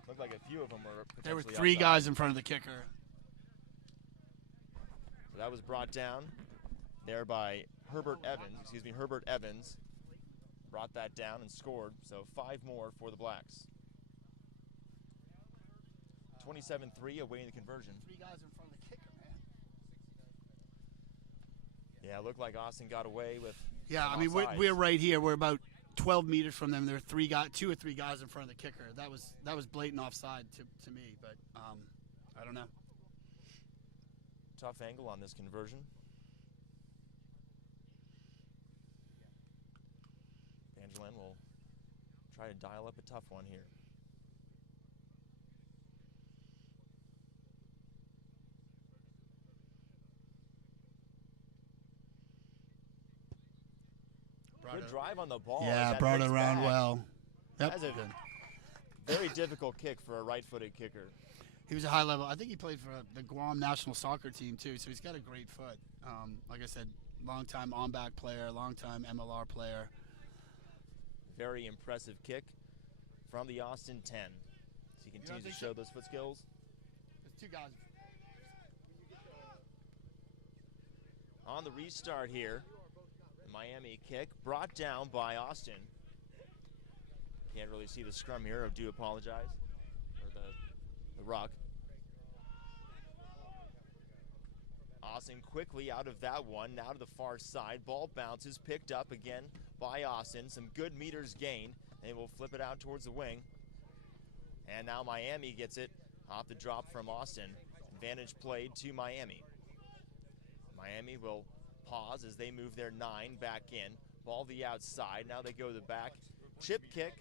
Looked like a few of them were There were potentially three offside. guys in front of the kicker. So that was brought down there by Herbert Evans brought that down and scored. So 5 more for the Blacks. 27-3 awaiting the conversion. 3 guys in front of the kicker, man. Yeah, it looked like Austin got away with. Yeah, some I mean offsides. we're right here. We're about 12 meters from them. There are 2 or 3 guys in front of the kicker. That was blatant offside to me, but I don't know. Tough angle on this conversion. Angelin will try to dial up a tough one here. Good drive on the ball. Yeah, That brought it looks around back. well. Yep. That's a Very difficult kick for a right-footed kicker. He was a high level. I think he played for the Guam national soccer team too, so he's got a great foot. Like I said, long-time on-back player, long-time MLR player. Very impressive kick from the Austin 10. As he continues to show those foot skills. There's two guys. On the restart here, the Miami kick brought down by Austin. Can't really see the scrum here. I do apologize. Or the ruck. Austin quickly out of that one, now to the far side. Ball bounces, picked up again by Austin. Some good meters gained. They will flip it out towards the wing. And now Miami gets it off the drop from Austin. Advantage played to Miami. Miami will pause as they move their 9 back in. Ball the outside. Now they go to the back. Chip kick.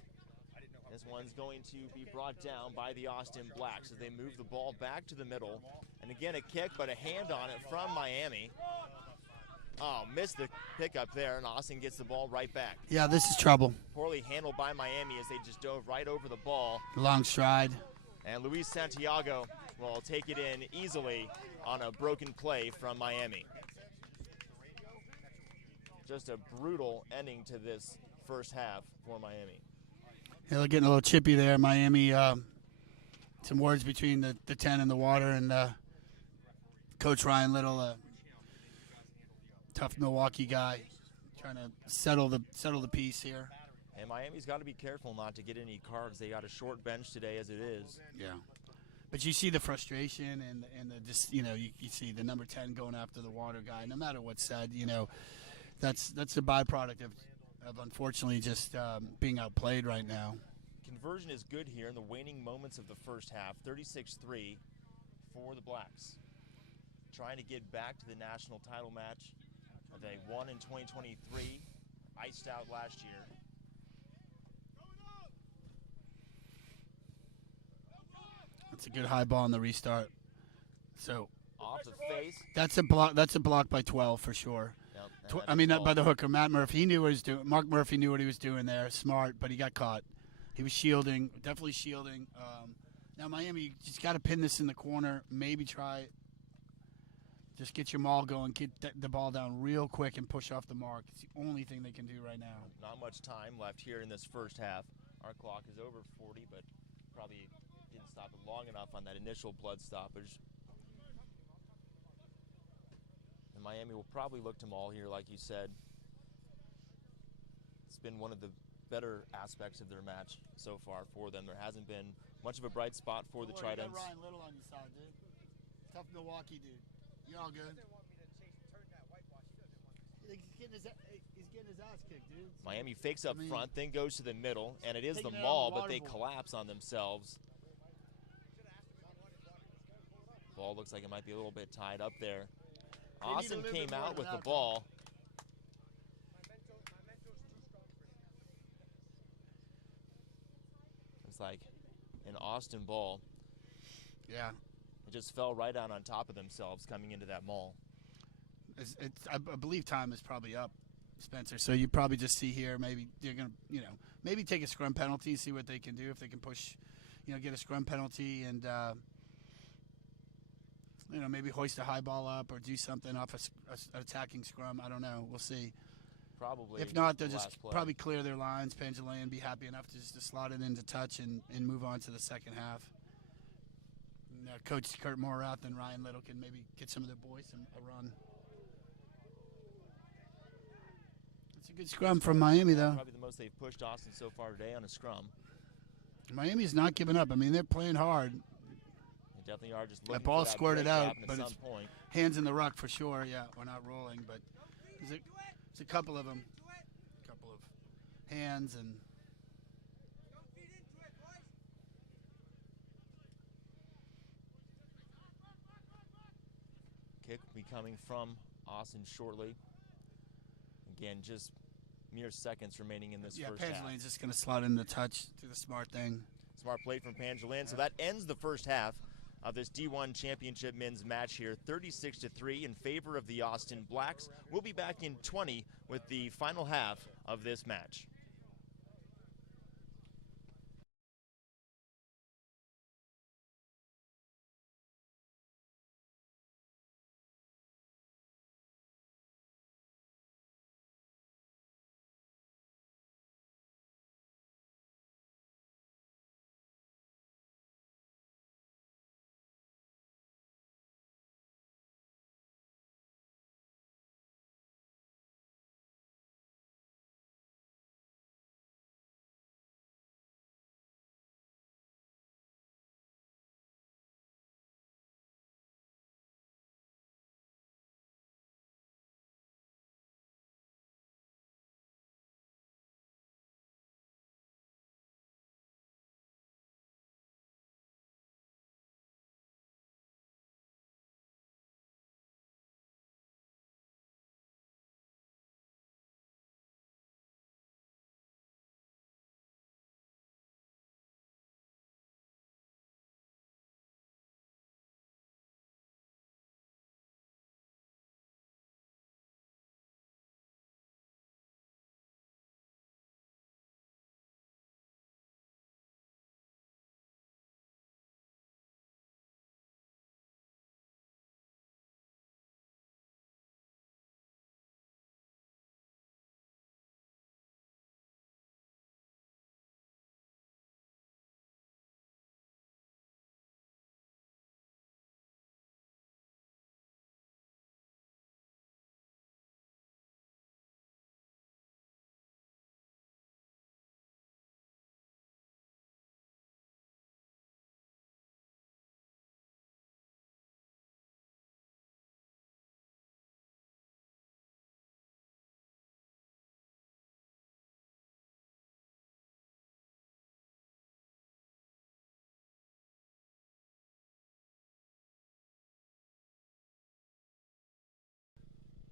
This one's going to be brought down by the Austin Blacks as they move the ball back to the middle. And again, a kick, but a hand on it from Miami. Oh, missed the pickup there, and Austin gets the ball right back. Yeah, this is trouble. Poorly handled by Miami as they just dove right over the ball. Long stride. And Luis Santiago will take it in easily on a broken play from Miami. Just a brutal ending to this first half for Miami. Yeah, they're getting a little chippy there. Miami, some words between the 10 and the water, and Coach Ryan Little, tough Milwaukee guy, trying to settle the piece here. And Miami's got to be careful not to get any cards. They got a short bench today as it is. Yeah. But you see the frustration and the just, you see the number 10 going after the water guy. No matter what's said, that's a byproduct of unfortunately just being outplayed right now. Conversion is good here in the waning moments of the first half. 36-3 for the Blacks. Trying to get back to the national title match. They won in 2023, iced out last year. That's a good high ball on the restart. So off the face. That's a block. That's a block by 12 for sure. Yep, not by the hooker. Matt Murphy. He knew what he was doing. Mark Murphy knew what he was doing there. Smart, but he got caught. He was shielding, definitely shielding. Now Miami, you just got to pin this in the corner. Maybe try. Just get your maul going. Get the ball down real quick and push off the mark. It's the only thing they can do right now. Not much time left here in this first half. Our clock is over 40, but probably didn't stop it long enough on that initial blood stoppage. And Miami will probably look to maul here, like you said. It's been one of the better aspects of their match so far for them. There hasn't been much of a bright spot for the Tridents. You got Ryan Little on your side, dude. Tough Milwaukee dude. You're all good. He's getting his ass kicked, dude. Miami fakes up front, then goes to the middle, and it is the maul, but they collapse on themselves. Ball looks like it might be a little bit tied up there. Austin came out with the ball. It's like an Austin ball. Yeah. It just fell right out on top of themselves coming into that maul. I believe time is probably up, Spencer. So you probably just see here maybe they're going to, maybe take a scrum penalty, see what they can do. If they can push, get a scrum penalty and, maybe hoist a high ball up or do something off an attacking scrum. I don't know. We'll see. Probably. If not, they'll just probably clear their lines. Pangelian be happy enough to just slot it into touch and move on to the second half. Coach Kurt Morath and Ryan Little can maybe get some of their boys a run. It's a good scrum from Miami, though. Probably the most they've pushed Austin so far today on a scrum. Miami's not giving up. I mean, they're playing hard. They definitely are just looking that ball for that squirted out, but it's point. Hands in the ruck for sure. Yeah, we're not rolling, but there's a couple of them. A couple of hands and. Kick will be coming from Austin shortly. Again, just mere seconds remaining in this first half. Yeah, Pangelian's just going to slot in the touch, do the smart thing. Smart play from Pangelian. So that ends the first half of this D1 Championship men's match here, 36-3 in favor of the Austin Blacks. We'll be back in 20 with the final half of this match.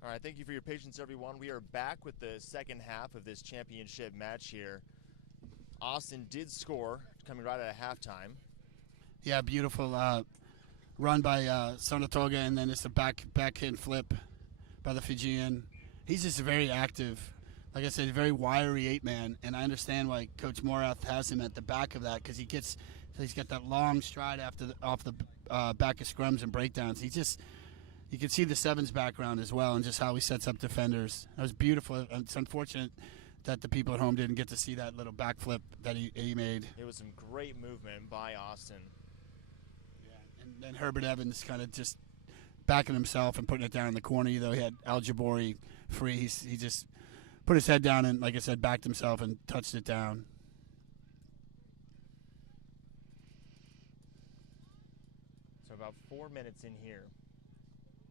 All right, thank you for your patience, everyone. We are back with the second half of this championship match here. Austin did score, coming right out of halftime. Yeah, beautiful run by Sonatoga, and then it's a backhand flip by the Fijian. He's just very active. Like I said, a very wiry 8-man, and I understand why Coach Morath has him at the back of that, because he's got that long stride off the back of scrums and breakdowns. You can see the sevens background as well, and just how he sets up defenders. That was beautiful. It's unfortunate that the people at home didn't get to see that little backflip that he made. It was some great movement by Austin. Yeah, and then Herbert Evans kind of just backing himself and putting it down in the corner. Though he had Al Jabori free, he just put his head down and, like I said, backed himself and touched it down. So about 4 minutes in here.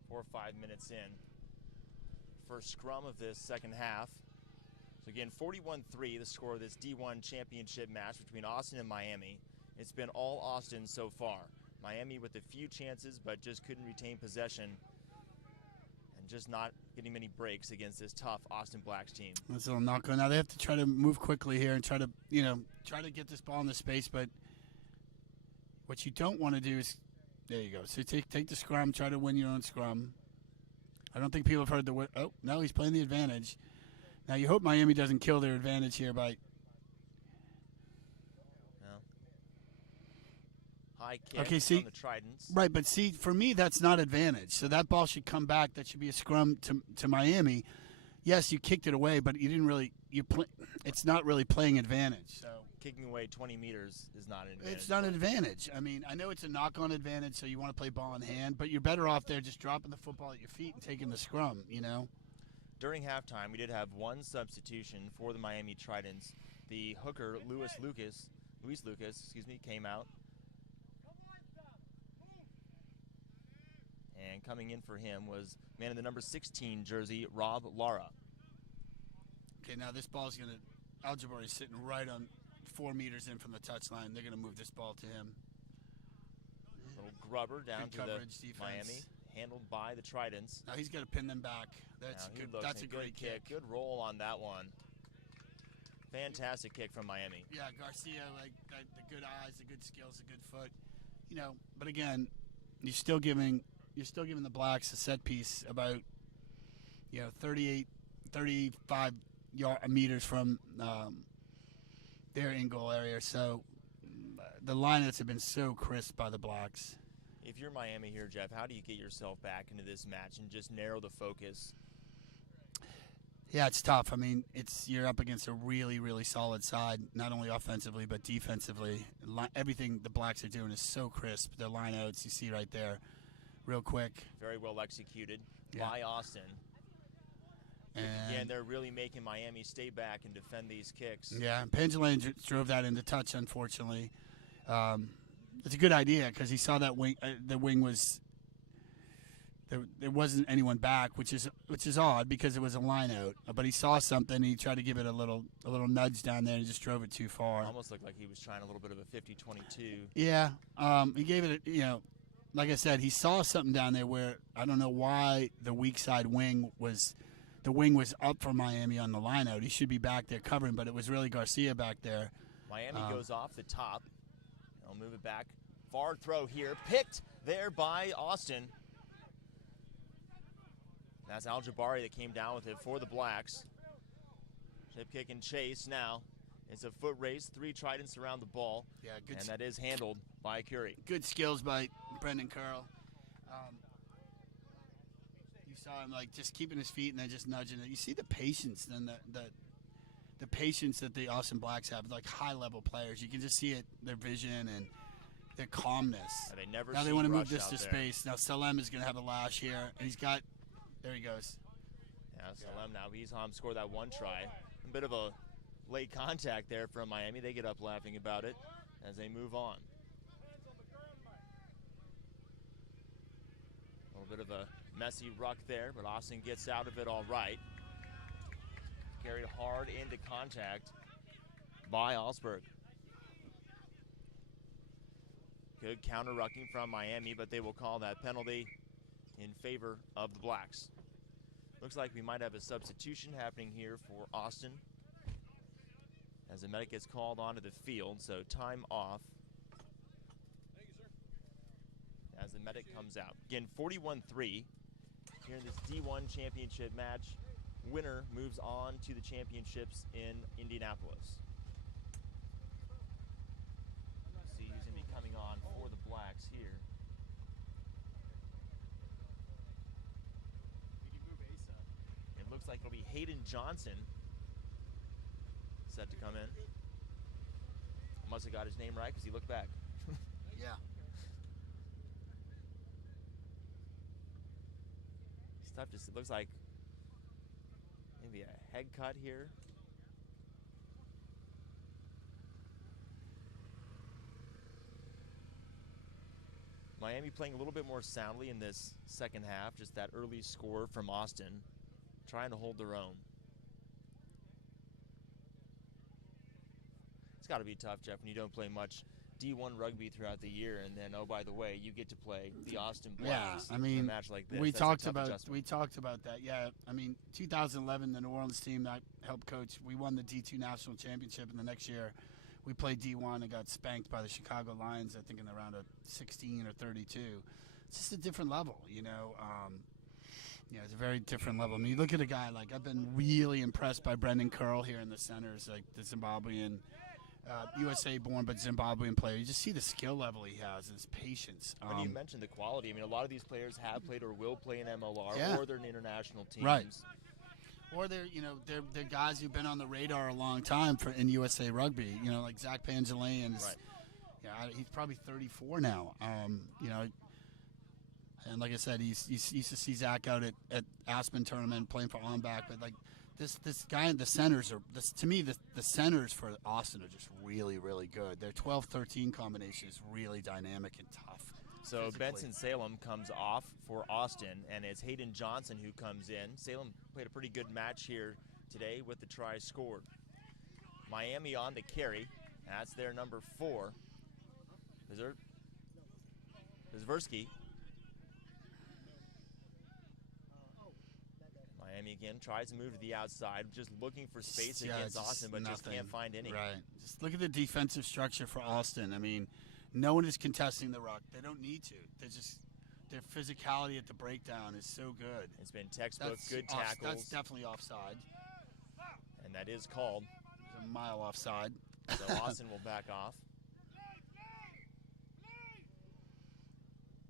4 or 5 minutes in. First scrum of this second half. So again, 41-3, the score of this D1 championship match between Austin and Miami. It's been all Austin so far. Miami with a few chances, but just couldn't retain possession. And just not getting many breaks against this tough Austin Blacks team. That's a little knock on. Now they have to try to move quickly here and try to get this ball in the space, but what you don't want to do is, there you go. So take the scrum, try to win your own scrum. I don't think people have heard the, oh, no, he's playing the advantage. Now you hope Miami doesn't kill their advantage here by. No. High kick on the Tridents. Right, but see, for me, that's not advantage. So that ball should come back. That should be a scrum to Miami. Yes, you kicked it away, but you didn't really. It's not really playing advantage. So kicking away 20 meters is not an advantage. It's not an advantage. I mean, I know it's a knock-on advantage, so you want to play ball in hand, but you're better off there just dropping the football at your feet and taking the scrum. During halftime, we did have one substitution for the Miami Tridents. The hooker, Luis Lucas, came out. And coming in for him was man in the number 16 jersey, Rob Lara. Okay, now this ball is going to, Al-Jabari is sitting right on 4 meters in from the touchline. They're going to move this ball to him. Little grubber down good to the defense. Miami, handled by the Tridents. Now he's got to pin them back. That's good. That's a great kick. Good roll on that one. Fantastic kick from Miami. Yeah, Garcia, like the good eyes, the good skills, the good foot. But again, you're still giving the Blacks a set piece about 38, 35 meters from their in-goal area. So the lineouts have been so crisp by the Blacks. If you're Miami here, Jeff, how do you get yourself back into this match and just narrow the focus? Yeah, it's tough. I mean, you're up against a really, really solid side, not only offensively but defensively. Everything the Blacks are doing is so crisp. Their lineouts, you see right there, real quick. Very well executed by Austin. And again, they're really making Miami stay back and defend these kicks. Yeah, Pangelane drove that into touch, unfortunately. It's a good idea because he saw that wing. The wing was there wasn't anyone back, which is odd because it was a line out. But he saw something. And he tried to give it a little nudge down there and just drove it too far. Almost looked like he was trying a little bit of a 50-22. Yeah, he gave it. Like I said, he saw something down there where I don't know why the weak side wing was. The wing was up for Miami on the line out. He should be back there covering, but it was really Garcia back there. Miami goes off the top. They'll move it back. Far throw here. Picked there by Austin. That's Al-Jabari that came down with it for the Blacks. Chip kick and chase now. It's a foot race. 3 Tridents around the ball. Yeah, good. And that is handled by Curie. Good skills by Brendan Curl. You saw him just keeping his feet and then just nudging it. You see the patience and the patience that the Austin Blacks have, like high-level players. You can just see it, their vision and their calmness. And they never now they want to move this to space. Now Salem is going to have a lash here, and he's got. There he goes. Yeah, Salem now. He's scored that one try. A bit of a late contact there from Miami. They get up laughing about it as they move on. A little bit of a messy ruck there, but Austin gets out of it all right. Carried hard into contact by Allsburg. Good counter-rucking from Miami, but they will call that penalty in favor of the Blacks. Looks like we might have a substitution happening here for Austin as the medic gets called onto the field, so time off as the medic comes out. Again, 41-3 here in this D1 championship match. Winner moves on to the championships in Indianapolis. See who's going to be coming on for the Blacks here. It looks like it'll be Hayden Johnson set to come in. Must have got his name right because he looked back. Yeah. Stuff just, it looks like maybe a head cut here. Miami playing a little bit more soundly in this second half, just that early score from Austin, trying to hold their own. It's got to be tough, Jeff, when you don't play much D1 rugby throughout the year, and then, oh, by the way, you get to play the Austin Blacks I mean, in a match like this. we That's talked a tough about adjustment. that. Yeah, I mean, 2011, the New Orleans team that helped coach, we won the D2 national championship, and the next year we played D1 and got spanked by the Chicago Lions, I think in the round of 16 or 32. It's just a different level, you know. It's a very different level. I mean, you look at a guy like, I've been really impressed by Brendan Curl here in the centers, like the Zimbabwean. USA born but Zimbabwean player. You just see the skill level he has and his patience. When you mentioned the quality, I mean, a lot of these players have played or will play in MLR, Yeah. or they're in international teams. Right. Or they're guys who've been on the radar a long time in USA Rugby. You know, like Zach Pangelian. Right. Yeah, he's probably 34 now. And like I said, he used to see Zach out at Aspen tournament playing for Onback, but like. This guy in the centers to me the centers for Austin are just really, really good. Their 12-13 combination is really dynamic and tough. So physically. Benson Salem comes off for Austin, and it's Hayden Johnson who comes in. Salem played a pretty good match here today with the try scored. Miami on the carry. That's their number 4. Zversky. Miami again tries to move to the outside, just looking for space against Austin, but just can't find any. Right. Just look at the defensive structure for Austin. I mean, no one is contesting the ruck. They don't need to. Their physicality at the breakdown is so good. It's been textbook, good tackles. That's definitely offside. And that is called. It's a mile offside. So Austin will back off.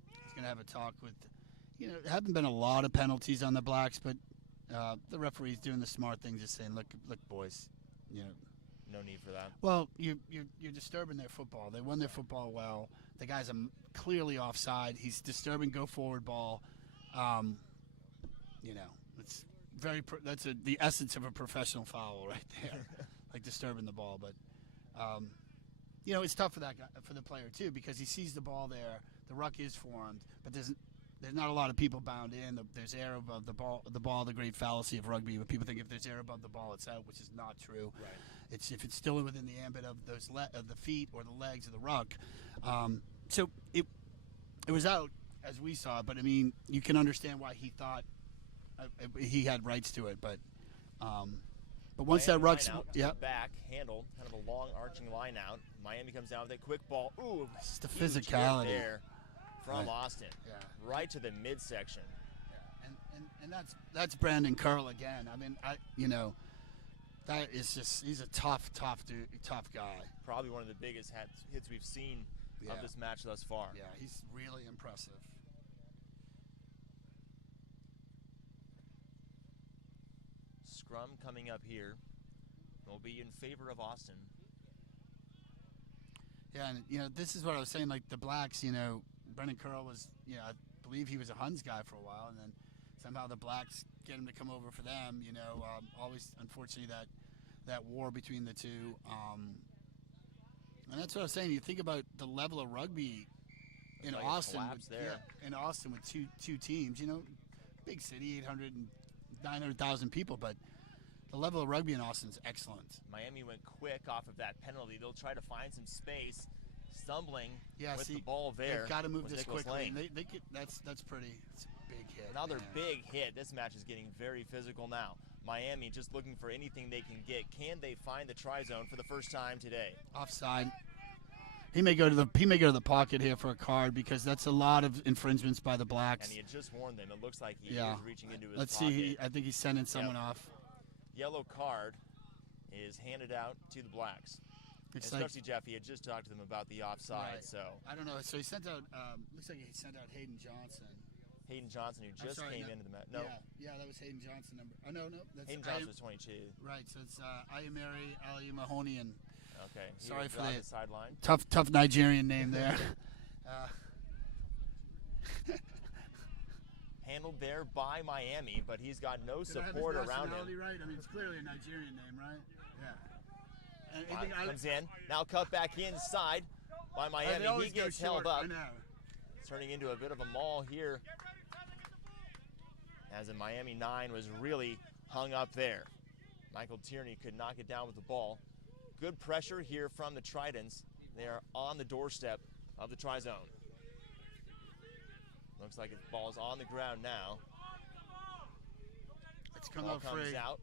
He's going to have a talk with, there haven't been a lot of penalties on the Blacks, but the referee's doing the smart thing, just saying, look, boys, No need for that. Well, you're disturbing their football. They won their football well. The guy's clearly offside. He's disturbing go forward ball. It's the essence of a professional foul right there, like disturbing the ball. But it's tough for that guy, for the player too, because he sees the ball there. The ruck is formed, but there's not a lot of people bound in. There's air above the ball. The great fallacy of rugby, when people think if there's air above the ball, it's out, which is not true. Right. It's if it's still within the ambit of of the feet or the legs of the ruck. So it was out as we saw it, but I mean, you can understand why he thought he had rights to it. But once that ruck's back handled, kind of a long arching line out. Miami comes down with a quick ball. Ooh, it's the physicality there from Austin, right to the midsection. Yeah. And that's Brandon Curl again. I mean, that is he's a tough guy. Probably one of the biggest hits we've seen of this match thus far. Yeah, he's really impressive. Scrum coming up here will be in favor of Austin. Yeah, and this is what I was saying. Like the Blacks, Brendan Curl was, I believe he was a Huns guy for a while, and then somehow the Blacks get him to come over for them. Always, unfortunately, that war between the two. And that's what I was saying. You think about the level of rugby in Austin. In Austin with two teams. Big city, 800 and 900,000 people, but the level of rugby in Austin is excellent. Miami went quick off of that penalty. They'll try to find some space, stumbling with the ball there. They've got to move this quickly. That's pretty. big hit. Another man. big hit. This match is getting very physical now. Miami just looking for anything they can get. Can they find the try zone for the first time today? Offside. He may go to the pocket here for a card because that's a lot of infringements by the Blacks. And he had just warned them. It looks like he Yeah. is reaching into his Let's pocket. see. I think he's sending someone off. Yellow card is handed out to the Blacks. It's Especially Jeff, he had just talked to them about the offside. Right. So I don't know. So he sent out. Looks like he sent out Hayden Johnson. Hayden Johnson, who just came into the match. No, Yeah, that was Hayden Johnson number. Oh no, that's Hayden Johnson was 22. Right. So it's Ayamari Ali Mahonian. Okay. He Sorry was for on the sideline. tough Nigerian name there. Handled there by Miami, but he's got no support around him. Right? I mean, it's clearly a Nigerian name, right? Yeah. And Comes in. Now cut back inside by Miami. He gets held up. Turning into a bit of a maul here. As in Miami 9 was really hung up there. Michael Tierney could knock it down with the ball. Good pressure here from the Tridents. They are on the doorstep of the try zone. Looks like the ball is on the ground now. It's come Ball out comes free. out.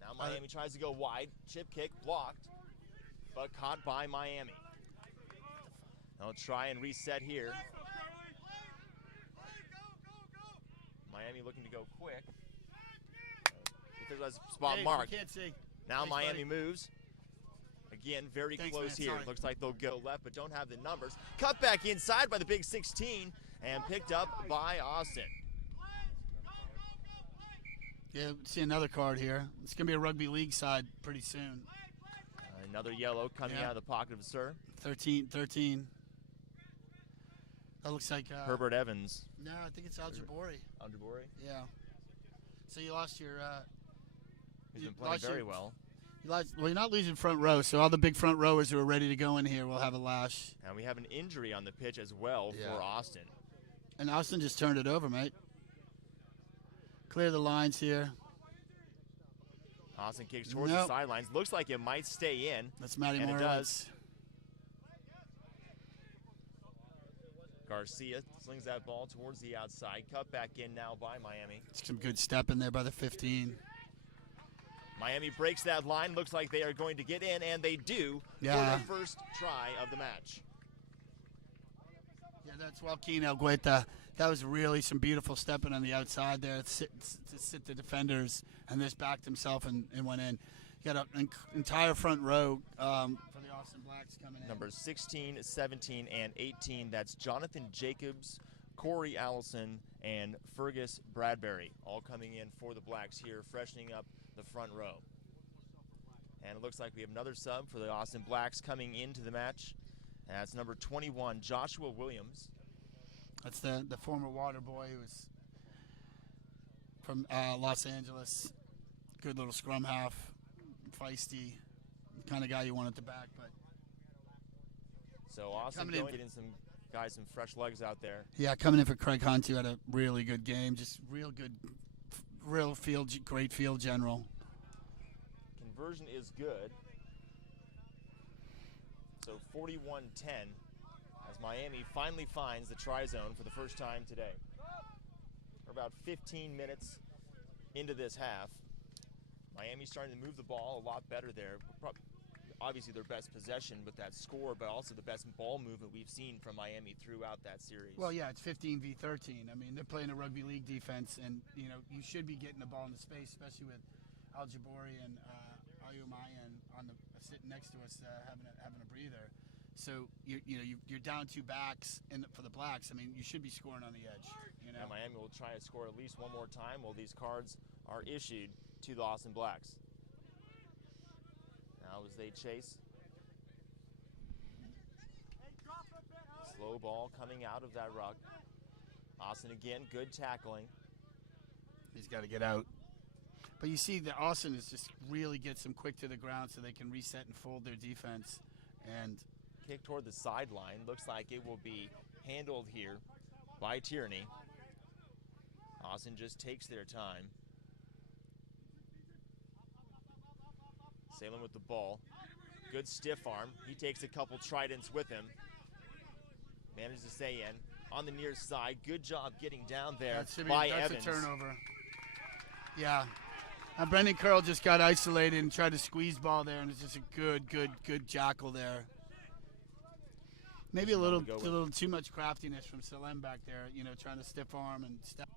Now Miami tries to go wide. Chip kick blocked, but caught by Miami. They'll try and reset here. Miami looking to go quick. Because that's spot mark. Can't see. Now Thanks, Miami buddy. moves. Again, very Thanks, close man. here. Sorry. Looks like they'll go left, but don't have the numbers. Cut back inside by the big 16 and picked up by Austin. Yeah, see another card here. It's going to be a rugby league side pretty soon. Another yellow coming out of the pocket of Sir. 13. That looks like Herbert Evans. No, I think it's Al Jabori. Yeah. So you lost your. He's been playing very well. Well, you're not losing front row, so all the big front rowers who are ready to go in here will have a lash. And we have an injury on the pitch as well for Austin. And Austin just turned it over, mate. Clear the lines here. Austin kicks towards the sidelines. Looks like it might stay in. That's Matty and Moore. It does. Garcia slings that ball towards the outside. Cut back in now by Miami. Some good step in there by the 15. Miami breaks that line. Looks like they are going to get in, and they do for the first try of the match. Yeah, that's Joaquin Algueta. That was really some beautiful stepping on the outside there to sit the defenders, and just backed himself and went in. You got an entire front row for the Austin Blacks coming in. Numbers 16, 17, and 18. That's Jonathan Jacobs, Corey Allison, and Fergus Bradbury, all coming in for the Blacks here, freshening up the front row. And it looks like we have another sub for the Austin Blacks coming into the match. And that's number 21, Joshua Williams. That's the former water boy who was from Los Angeles. Good little scrum half, feisty, kind of guy you want at the back. But so Austin getting some guys, some fresh legs out there. Yeah, coming in for Craig Hunt, who had a really good game. Just real good, great field general. Conversion is good. So 41-10 as Miami finally finds the try zone for the first time today. We're about 15 minutes into this half. Miami's starting to move the ball a lot better there. Obviously their best possession with that score, but also the best ball movement we've seen from Miami throughout that series. Well, yeah, it's 15 v 13. I mean, they're playing a rugby league defense, and you should be getting the ball in the space, especially with Al Jabori and Ayumayan sitting next to us having a breather. So you're down two backs for the Blacks. I mean, you should be scoring on the edge. And Miami will try to score at least one more time while these cards are issued to the Austin Blacks. Now as they chase. Slow ball coming out of that ruck. Austin again, good tackling. He's got to get out. But you see that Austin is just really gets them quick to the ground so they can reset and fold their defense. And kick toward the sideline. Looks like it will be handled here by Tierney. Austin just takes their time. Salem with the ball. Good stiff arm. He takes a couple Tridents with him. Manages to stay in. on the near side. Good job getting down there That's by Evans. a turnover. Yeah. Brendan Curl just got isolated and tried to squeeze ball there, and it's just a good jackal there. Maybe a little too much craftiness from Salem back there, trying to stiff arm and step.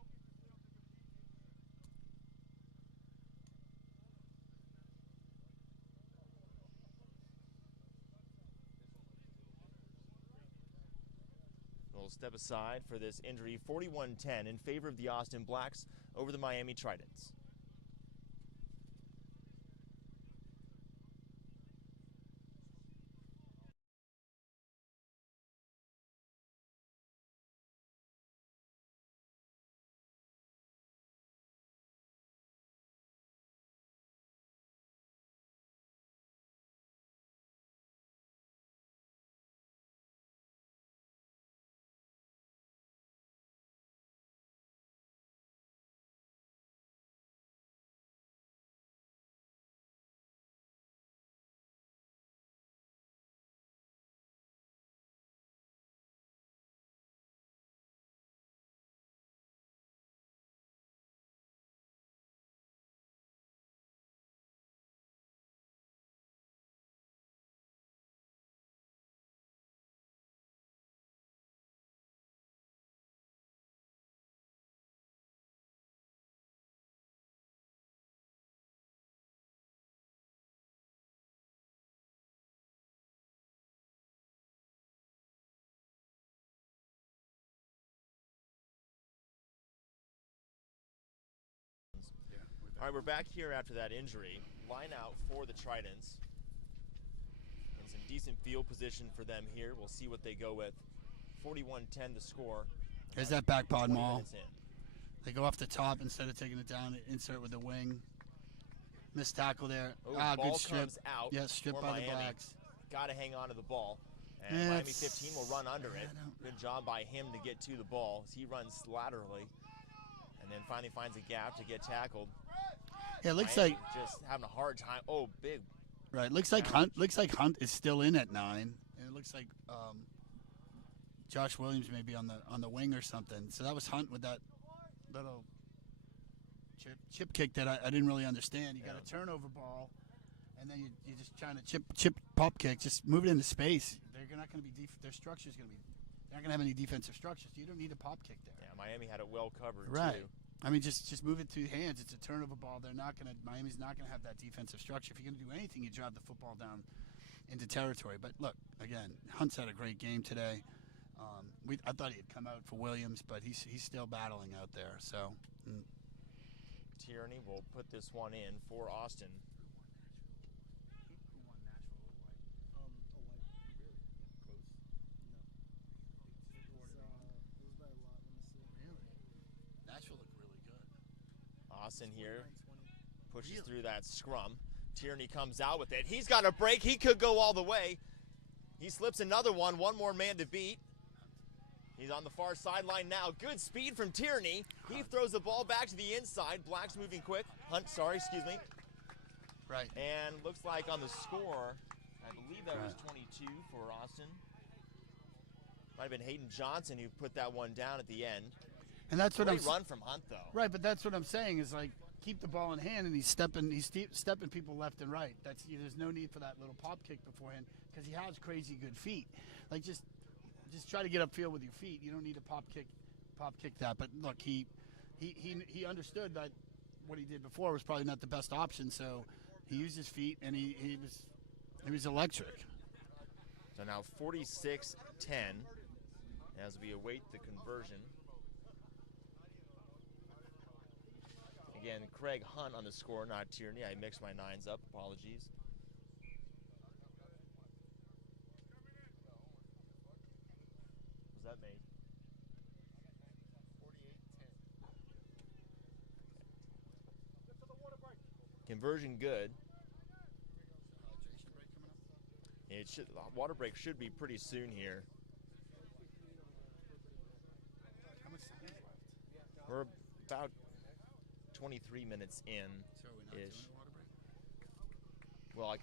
We'll step aside for this injury, 41-10 in favor of the Austin Blacks over the Miami Tridents. All right, we're back here after that injury. Line out for the Tridents. And some decent field position for them here. We'll see what they go with. 41-10 the score. There's that back pod maul. In. They go off the top instead of taking it down, insert with the wing. Missed tackle there. Ball good strip. Comes out. Yeah, strip by the Blacks. Got to hang on to the ball. And Miami 15 will run under it. Good job by him to get to the ball. He runs laterally. And then finally finds a gap to get tackled. Yeah, it looks Miami like just having a hard time. Oh, big. Right, looks like Hunt is still in at 9, and it looks like Josh Williams may be on the wing or something. So that was Hunt with that little chip kick that I didn't really understand. You got a turnover ball, and then you're just trying to chip pop kick. Just move it into space. They're not going to be their structure's going to be. They're not going to have any defensive structure, so you don't need a pop kick there. Yeah, Miami had it well covered right. too. I mean, just move it to hands. It's a turnover ball. Miami's not gonna have that defensive structure. If you're gonna do anything, you drive the football down into territory. But look, again, Hunt's had a great game today. I thought he'd come out for Williams, but he's still battling out there. So Tierney will put this one in for Austin. Austin here pushes through that scrum. Tierney comes out with it. He's got a break. He could go all the way. He slips another one more man to beat. He's on the far sideline now. Good speed from Tierney. He throws the ball back to the inside. Blacks moving quick. Hunt, sorry, excuse me. Right. And looks like on the score, I believe that was 22 for Austin. Might have been Hayden Johnson who put that one down at the end. And that's what Great run from Hunt, though. Right, but that's what I'm saying is like keep the ball in hand, and he's stepping people left and right. There's no need for that little pop kick beforehand because he has crazy good feet. Like just try to get upfield with your feet. You don't need to pop kick that. But look, he understood that what he did before was probably not the best option, so he used his feet and he was electric. So now 46-10 as we await the conversion. Again, Craig Hunt on the score, not Tierney. I mixed my nines up. Apologies. Was that made? 48-10. Conversion good. It should. Water break should be pretty soon here. How much time is left? We're about 23 minutes in-ish. So we're not doing a water break? Well, I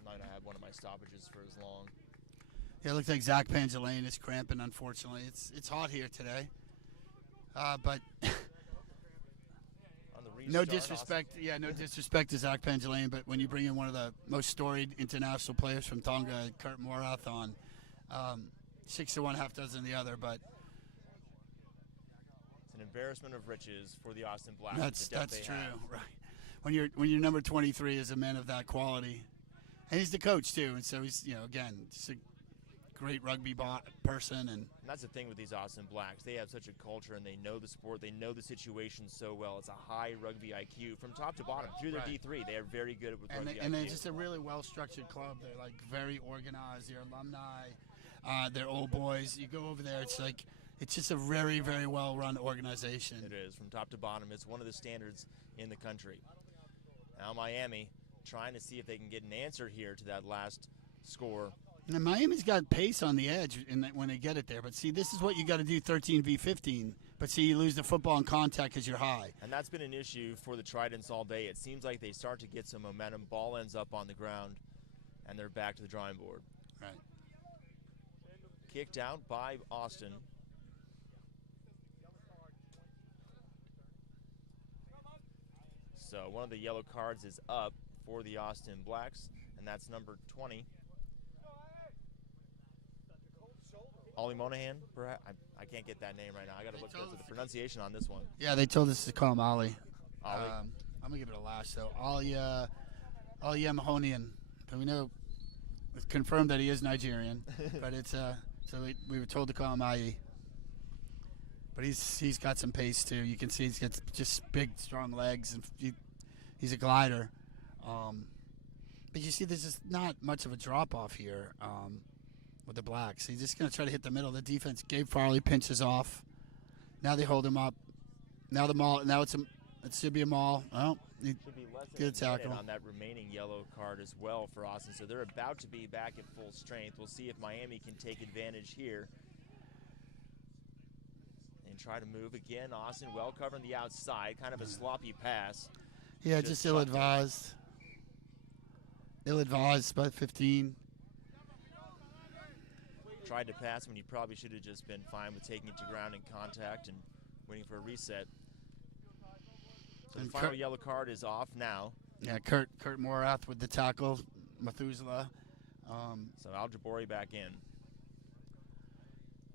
might have had one of my stoppages for as long. Yeah, it looks like Zach Pangelaine is cramping, unfortunately. It's hot here today. But On the no restart, disrespect. Yeah, no disrespect to Zach Pangelaine, but when you bring in one of the most storied international players from Tonga, Kurt Morath, on 6-1, half dozen the other, but It's an embarrassment of riches for the Austin Blacks. that's true, right? When your number 23 is a man of that quality, and he's the coach too, and so he's again just a great rugby person. And That's the thing with these Austin Blacks. They have such a culture, and they know the sport. They know the situation so well. It's a high rugby IQ from top to bottom. Through their Right. D3, they are very good with rugby IQ. And they're just a really well-structured club. They're like very organized. They're alumni. They're old boys. You go over there, it's just a very, very well-run organization. It is from top to bottom. It's one of the standards in the country. Now Miami trying to see if they can get an answer here to that last score. And Miami's got pace on the edge when they get it there. But see, this is what you got to do 13v15. But see, you lose the football in contact because you're high. And that's been an issue for the Tridents all day. It seems like they start to get some momentum. Ball ends up on the ground, and they're back to the drawing board. Right. Kicked out by Austin. So one of the yellow cards is up for the Austin Blacks, and that's number 20. Ollie Monahan, perhaps? I can't get that name right now. I got to look at the pronunciation on this one. Yeah, they told us to call him Ollie. Ollie. I'm going to give it a lash, though. Ollie Mahonian. We know, it's confirmed that he is Nigerian, but it's so we were told to call him Ollie. But he's got some pace, too. You can see he's got just big, strong legs, and he's a glider. But you see, there's just not much of a drop-off here with the Blacks. He's just going to try to hit the middle. The defense, Gabe Farley pinches off. Now they hold him up. Now the maul. Now it should be a maul. Oh, he Should be less good than a minute tackle on that remaining yellow card as well for Austin. So they're about to be back at full strength. We'll see if Miami can take advantage here and try to move again. Austin well covering the outside, kind of a sloppy pass. Yeah, just ill-advised. Ill-advised, about 15. Tried to pass when he probably should have just been fine with taking it to ground in contact and waiting for a reset. So the And final yellow card is off now. Yeah, Kurt Morath with the tackle, Methuselah. So Al Jabori back in.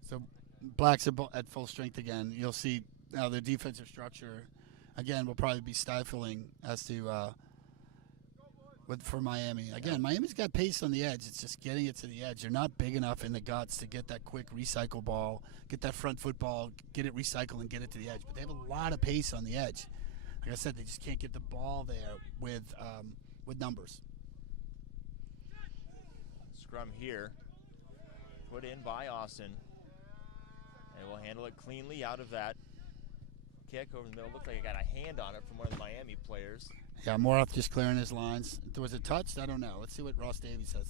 So Blacks at full strength again. You'll see now their defensive structure, again, will probably be stifling as to for Miami. Again, Miami's got pace on the edge. It's just getting it to the edge. They're not big enough in the guts to get that quick recycle ball, get that front foot ball, get it recycled and get it to the edge. But they have a lot of pace on the edge. Like I said, they just can't get the ball there with numbers. Scrum here, put in by Austin. They will handle it cleanly out of that kick over the middle. Looks like it got a hand on it from one of the Miami players. Yeah, Morath just clearing his lines. Was it touched? I don't know. Let's see what Ross Davies says.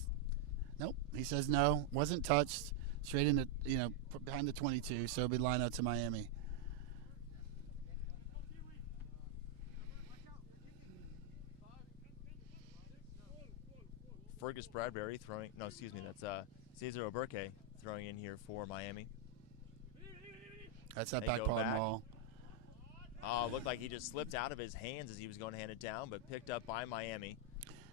Nope. He says no. Wasn't touched. Straight into, behind the 22, so it'll be line out to Miami. Fergus Bradbury throwing, no, excuse me, that's Cesar Oberke throwing in here for Miami. That's that They back go paw back. maul. Oh, looked like he just slipped out of his hands as he was going to hand it down, but picked up by Miami.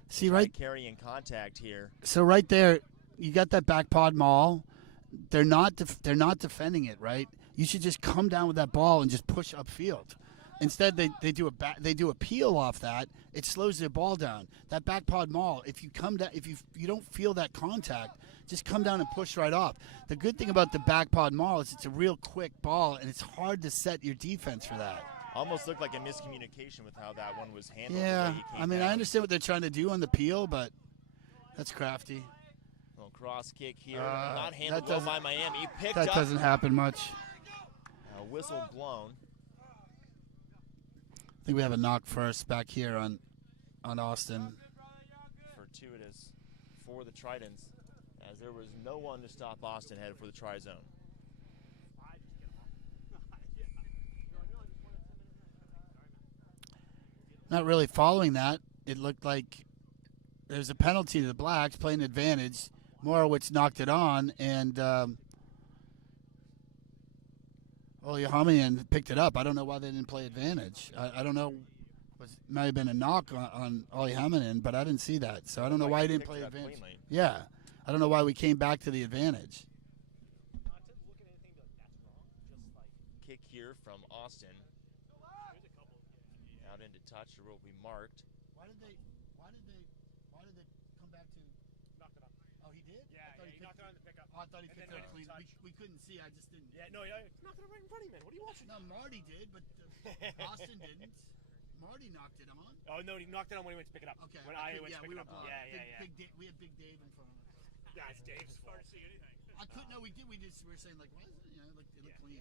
See, Try to right? carry in contact here. So right there, you got that back pod maul. They're not defending it, right? You should just come down with that ball and just push upfield. Instead, they do a peel off that. It slows their ball down. That back pod maul, if you come down, if you don't feel that contact, just come down and push right off. The good thing about the back pod maul is it's a real quick ball, and it's hard to set your defense for that. Almost looked like a miscommunication with how that one was handled. the Yeah, way he came I mean, down. I understand what they're trying to do on the peel, but that's crafty. Little cross kick here, Uh, not that handled well doesn't- by Miami. Picked That up, doesn't happen much. a whistle blown. I think we have a knock first back here on Austin. Fortuitous for the Tridents, as there was no one to stop Austin headed for the try zone. Not really following that. It looked like there's a penalty to the Blacks, playing advantage. Morowitz knocked it on, and Olihamian picked it up. I don't know why they didn't play advantage. I don't know. Might have been a knock on Olihamian, but I didn't see that. So I don't know why he didn't play advantage. Yeah. I don't know why we came back to the advantage. Kick here from Austin. Out into touch, or will be marked. Why did they come back to knocked it up? Oh, he did? Yeah, he knocked it on the pickup. Oh, I thought he picked it up clean. We couldn't see. I just didn't. Yeah, no, knocked it right in front of you, man. What are you watching? No, Marty did, but Austin didn't. Marty knocked it on. Oh no, he knocked it on when he went to pick it up. Okay. When I went to pick it up. Blind. Yeah. We had Big Dave in front of us. Yeah, it's Dave's fault. Hard to see anything. I couldn't. No, we did. We were saying like, why is it? It looked clean.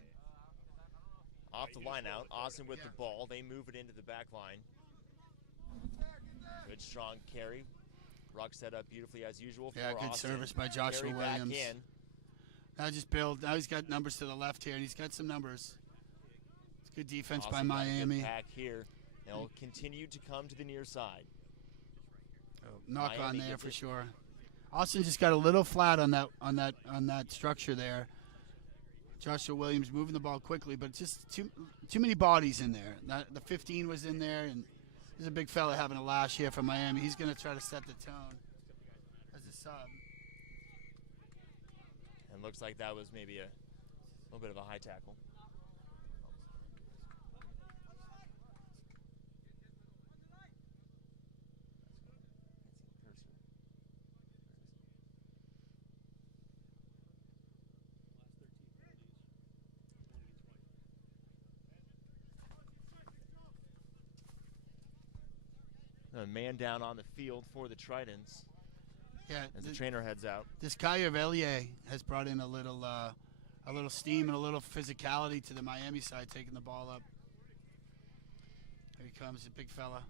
Off the line out, Austin with the ball. They move it into the back line. Good strong carry. Ruck set up beautifully as usual for good Austin. service by Joshua Carry Williams. Back in. Now he's got numbers to the left here, and he's got some numbers. It's good defense by Austin got a good Miami. pack here. They'll continue to come to the near side. Knock Miami on there gets for it. sure. Austin just got a little flat on that structure there. Joshua Williams moving the ball quickly, but just too many bodies in there. The 15 was in there, and there's a big fella having a lash here from Miami. He's going to try to set the tone as a sub. And looks like that was maybe a little bit of a high tackle. A man down on the field for the Tridents Yeah, as the trainer heads out. this Caillavelier has brought in a little steam and a little physicality to the Miami side, taking the ball up. Here he comes, a big fella.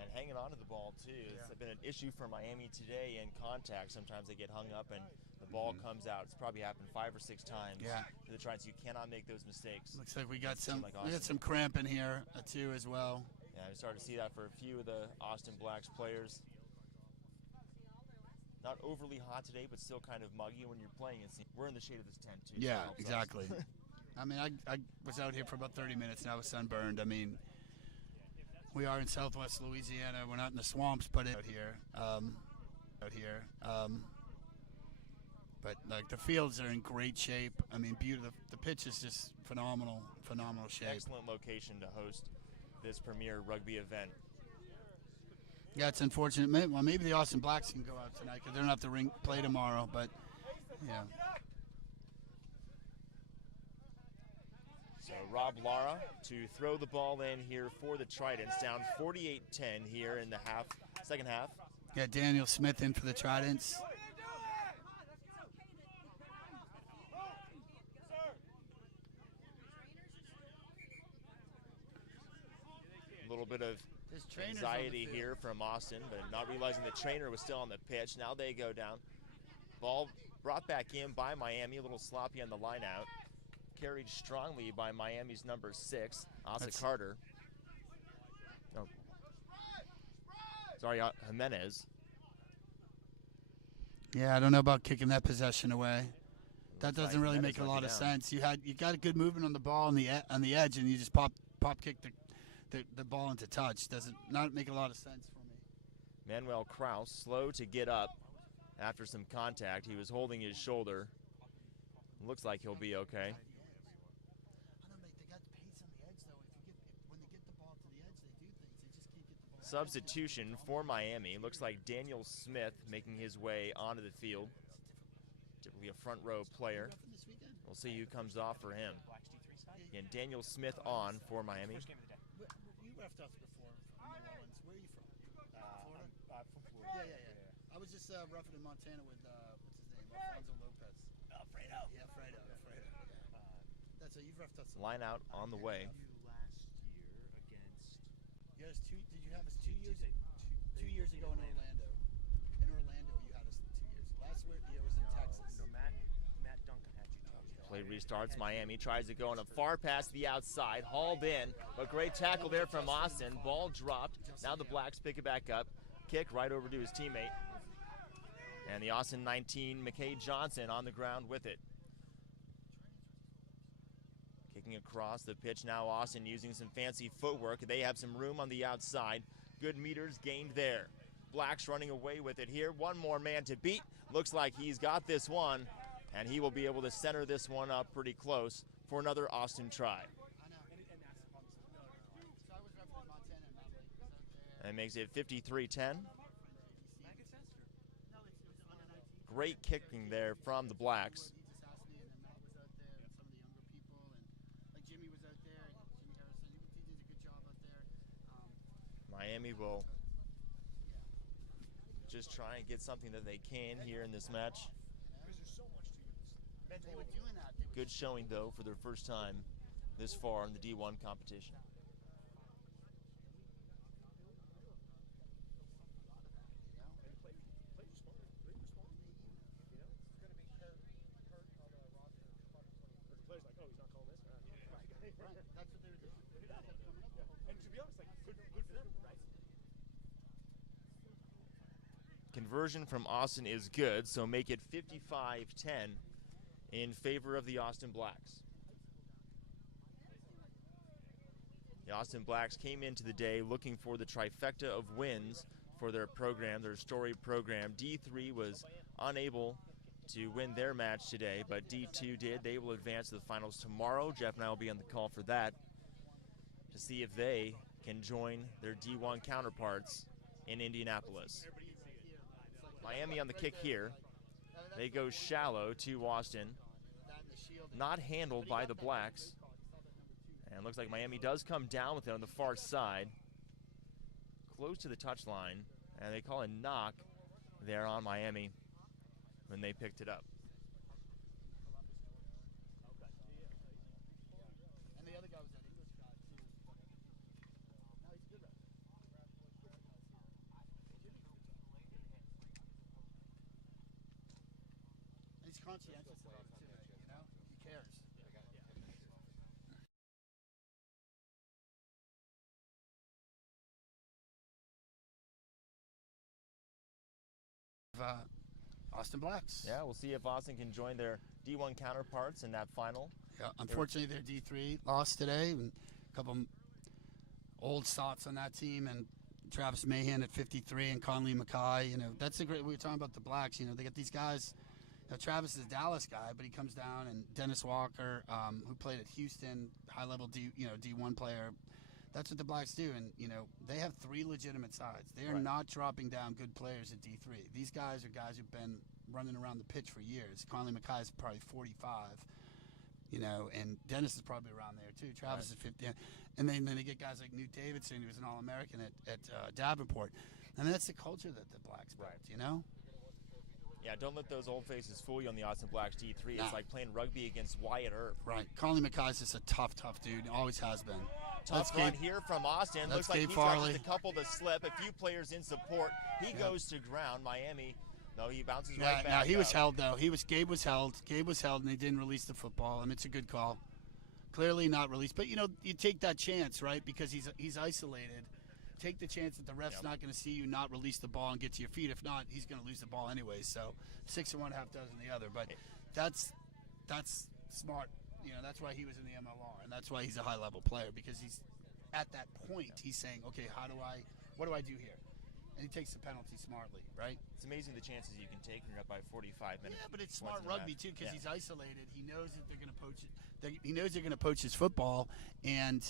And hanging on to the ball, too. It's been an issue for Miami today in contact. Sometimes they get hung up and the ball comes out. It's probably happened 5 or 6 times to the Tridents. You cannot make those mistakes. Looks like we got Team some like we got Austin. some cramp in here too as well. Yeah, we started to see that for a few of the Austin Blacks players. Not overly hot today, but still kind of muggy when you're playing. We're in the shade of this tent, too. so Yeah, it helps us. exactly. I mean, I was out here for about 30 minutes and I was sunburned. I mean, we are in Southwest Louisiana. We're not in the swamps, but out here. But like the fields are in great shape. I mean, beautiful. The pitch is just phenomenal shape. Excellent location to host this premier rugby event. Yeah, it's unfortunate. Maybe the Austin Blacks can go out tonight because they don't have to play tomorrow. But yeah. So Rob Lara to throw the ball in here for the Tridents, down 48-10 here in the second half. Yeah, Daniel Smith in for the Tridents. A little bit of anxiety here from Austin, but not realizing the trainer was still on the pitch. Now they go down. Ball brought back in by Miami, a little sloppy on the line out. Carried strongly by Miami's number 6, Asa Carter. Oh. Sorry, Jimenez. Yeah, I don't know about kicking that possession away. That doesn't really Jimenez make a might lot be of down. sense. You got a good movement on the ball on the edge, and you just pop kick the ball into touch. Doesn't not make a lot of sense for me. Manuel Kraus slow to get up after some contact. He was holding his shoulder. Looks like he'll be okay. I don't know, they got the pace on the edge though. When they get the ball to the edge, they do things. They just can't get the ball. Substitution for Miami. Looks like Daniel Smith making his way onto the field. Typically a front row player. We'll see who comes off for him. And Daniel Smith on for Miami. First game of the day. You left us before from New Orleans. Where are you from? Florida? I'm from Florida. Yeah. I was just roughing in Montana with what's his name, Alfonso Lopez. Fredo. Yeah, Fredo. That's what you've roughed us. Line out on the way. You last year against. Did you have us 2 years? 2 years ago in Orlando. In Orlando, you had us 2 years. Last year was in Texas. No, Matt Duncan had you. Play restarts. Miami tries to go on a far pass to the outside. Hauled in. But great tackle there from Austin. Ball dropped. Now the Blacks pick it back up. Kick right over to his teammate. And the Austin 19, McKay Johnson on the ground with it. Kicking across the pitch now, Austin using some fancy footwork. They have some room on the outside. Good meters gained there. Blacks running away with it here. One more man to beat. Looks like he's got this one, and he will be able to center this one up pretty close for another Austin try. And makes it 53-10. Great kicking there from the Blacks. Miami will just try and get something that they can here in this match. Good showing, though, for their first time this far in the D1 competition. Conversion from Austin is good, so make it 55-10 in favor of the Austin Blacks. The Austin Blacks came into the day looking for the trifecta of wins for their program, their storied program. D3 was unable to win their match today, but D2 did. They will advance to the finals tomorrow. Jeff and I will be on the call for that to see if they can join their D1 counterparts in Indianapolis. Miami on the kick here. They go shallow to Austin. Not handled by the Blacks. And looks like Miami does come down with it on the far side. Close to the touchline. And they call a knock there on Miami when they picked it up. And the other guy was that English guy too. No, he's good. He's conscientious about it too, you know? He cares. Austin Blacks. Yeah, we'll see if Austin can join their D1 counterparts in that final. Yeah, unfortunately, their D3 lost today. And a couple old thoughts on that team, and Travis Mahan at 53 and Conley Mackay. You know, that's a great. We were talking about the Blacks. You know, they got these guys. You know, Travis is a Dallas guy, but he comes down, and Dennis Walker, who played at Houston, high-level D1 player. That's what the Blacks do, and you know they have three legitimate sides. They are not dropping down good players at D3. These guys are guys who've been running around the pitch for years. Conley Mackay is probably 45, you know, and Dennis is probably around there too. Travis is 50, and then they get guys like Newt Davidson, who was an All-American at Davenport. I mean, that's the culture that the Blacks built, you know. Yeah, don't let those old faces fool you on the Austin Blacks D3. It's like playing rugby against Wyatt Earp. Right. Conley Mackay's just a tough dude. Always has been. Tough run here from Austin. Looks like he's got just a couple to slip. A few players in support. He goes to ground. Miami, no, he bounces right back. No, he was held, though. Gabe was held. Gabe was held, and they didn't release the football. I mean, it's a good call. Clearly not released. But, you know, you take that chance, right, because he's isolated. Take the chance that the ref's not going to see you not release the ball and get to your feet. If not, he's going to lose the ball anyway. So 6 of one, half dozen the other. But that's smart. You know, that's why he was in the MLR, and that's why he's a high-level player, because he's at that point. He's saying, okay, what do I do here? And he takes the penalty smartly, right? It's amazing the chances you can take when you're up by 45 minutes. Yeah, but it's smart rugby too, because he's isolated. He knows that they're going to poach it. He knows they're going to poach his football, and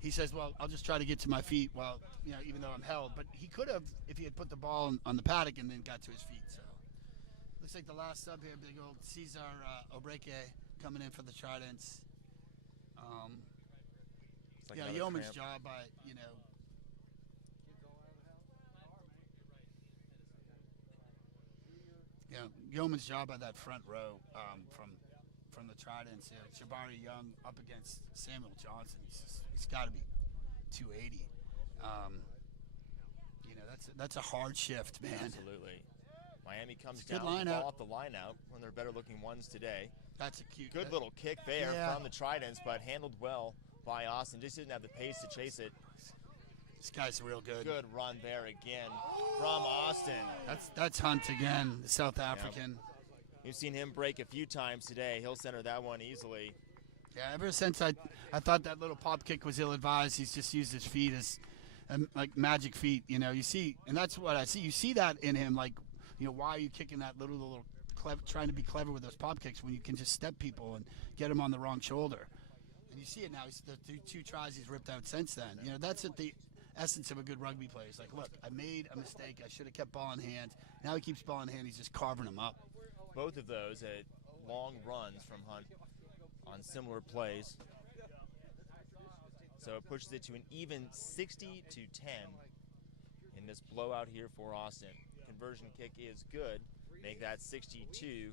he says, well, I'll just try to get to my feet while, you know, even though I'm held. But he could have if he had put the ball on the paddock and then got to his feet. So looks like the last sub here, big old Cesar Obreke coming in for the Tridents. Like yeah, yeoman's job by, you know. Yeah, yeoman's job by that front row from the Tridents. Jabari Young up against Samuel Johnson. He's got to be 280. You know, that's a hard shift, man. Absolutely. Miami comes down with the ball off the line out, one of their better looking ones today. That's a cute. Good little kick there from the Tridents, but handled well by Austin. Just didn't have the pace to chase it. This guy's real good. Good run there again from Austin. That's Hunt again, the South African. You've seen him break a few times today. He'll center that one easily. Yeah, ever since I thought that little pop kick was ill-advised, he's just used his feet as like magic feet. You know, you see, and that's what I see. You see that in him, like, you know, why are you kicking that little clever, trying to be clever with those pop kicks when you can just step people and get them on the wrong shoulder? And you see it now. The two tries he's ripped out since then. You know, that's at the essence of a good rugby player. It's like, look, I made a mistake. I should have kept ball in hand. Now he keeps ball in hand. He's just carving them up. Both of those long runs from Hunt on similar plays. So it pushes it to an even 60-10 in this blowout here for Austin. Conversion kick is good. Make that 62-10.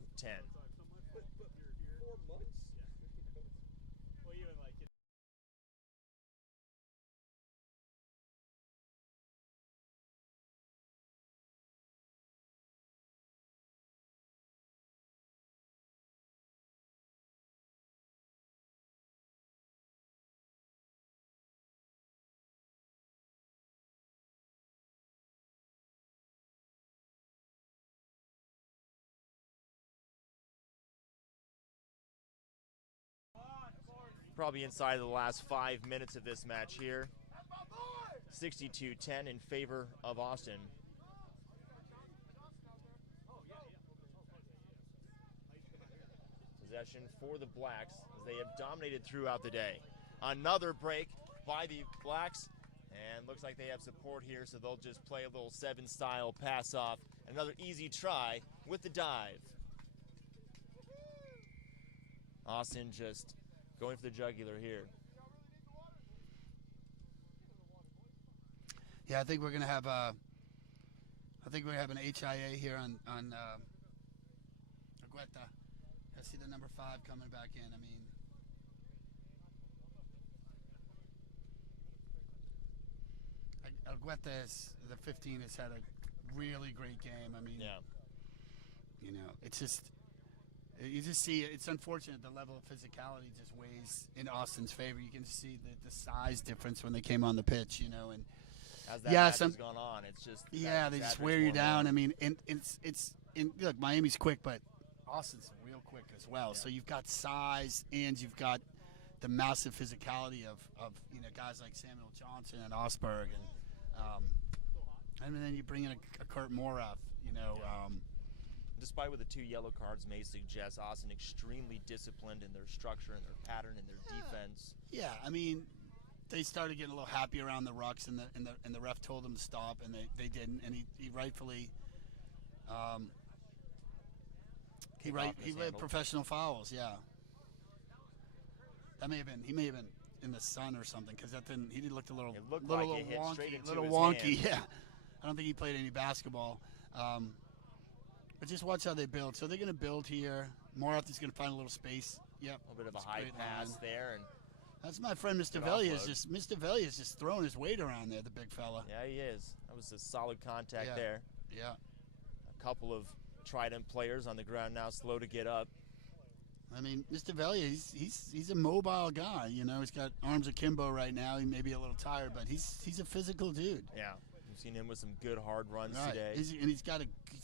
Probably inside of the last 5 minutes of this match here. 62-10 in favor of Austin. Possession for the Blacks as they have dominated throughout the day. Another break by the Blacks, and looks like they have support here, so they'll just play a little 7-style pass off. Another easy try with the dive. Austin just going for the jugular here. Yeah, I think we're gonna have an HIA here on Argueta. I see the number 5 coming back in. I mean, Argueta is the 15 has had a really great game. I mean, Yeah. you know, it's just. You just see it's unfortunate the level of physicality just weighs in Austin's favor. You can see the size difference when they came on the pitch, you know, and As that match has gone on, it's just they just wear you down. I mean, and look, Miami's quick, but Austin's real quick as well. Yeah. So you've got size and you've got the massive physicality of you know guys like Samuel Johnson and Osberg, and then you bring in a Kurt Morath, you know. Despite what the 2 yellow cards may suggest, Austin extremely disciplined in their structure and their pattern and their defense. Yeah, I mean, they started getting a little happy around the rucks, and the ref told them to stop, and they didn't, and he rightfully he read professional fouls. Yeah, he may have been in the sun or something because he did look a little like it hit straight into his wonky. hand. Yeah, I don't think he played any basketball. But just watch how they build. So they're going to build here. Morath is going to find a little space. Yep. A little bit of a high pass there. And that's my friend Mr. Velia. Mr. Velia is just throwing his weight around there, the big fella. Yeah, he is. That was a solid contact there. Yeah. A couple of Trident players on the ground now, slow to get up. I mean, Mr. Velia, he's a mobile guy. You know, he's got arms akimbo right now. He may be a little tired, but he's a physical dude. Yeah. We've seen him with some good hard runs right. today. He's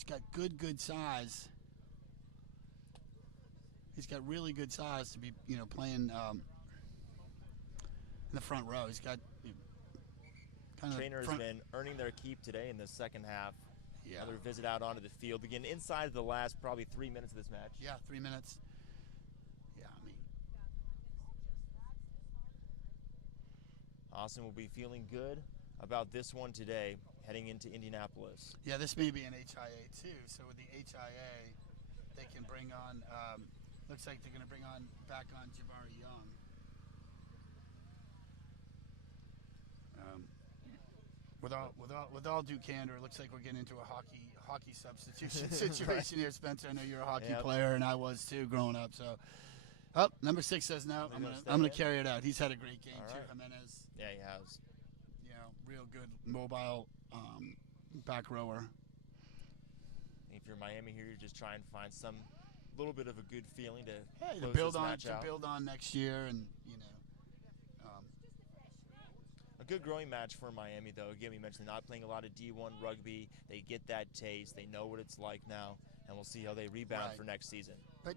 got good size. He's got really good size to be, you know, playing in the front row. He's got kind of. Trainer has been earning their keep today in the second half. Yeah. Another visit out onto the field. Again, inside of the last probably 3 minutes of this match. Yeah, 3 minutes. Yeah, I mean. Austin will be feeling good about this one today, heading into Indianapolis. Yeah, this may be an HIA too. So with the HIA, they can bring on. Looks like they're going to bring back on Jabari Young. With all due candor, it looks like we're getting into a hockey substitution situation here, Spencer. I know you're a hockey player, and I was too growing up. So, number 6 says no. I'm gonna carry it out. He's had a great game too, Jimenez. Yeah, he has. You know, real good mobile back rower. If you're Miami here, you're just trying to find some little bit of a good feeling to to close build this match out. build on next year, and you know. A good growing match for Miami, though. Again, we mentioned they're not playing a lot of D1 rugby. They get that taste. They know what it's like now, and we'll see how they rebound Right. for next season. But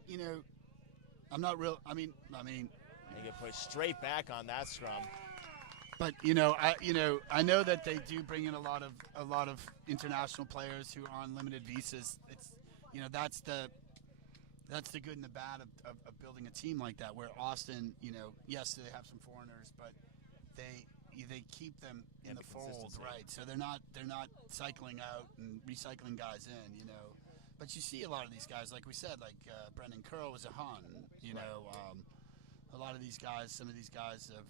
I'm not real. I mean, They get pushed straight back on that scrum. but I know that they do bring in a lot of international players who are on limited visas. It's that's the good and the bad of building a team like that. Where Austin, yes, they have some foreigners, but they keep them in the fold, consistency. right? So they're not cycling out and recycling guys in, But you see a lot of these guys, like we said, like Brendan Curl was a Hun, a lot of these guys, some of these guys have,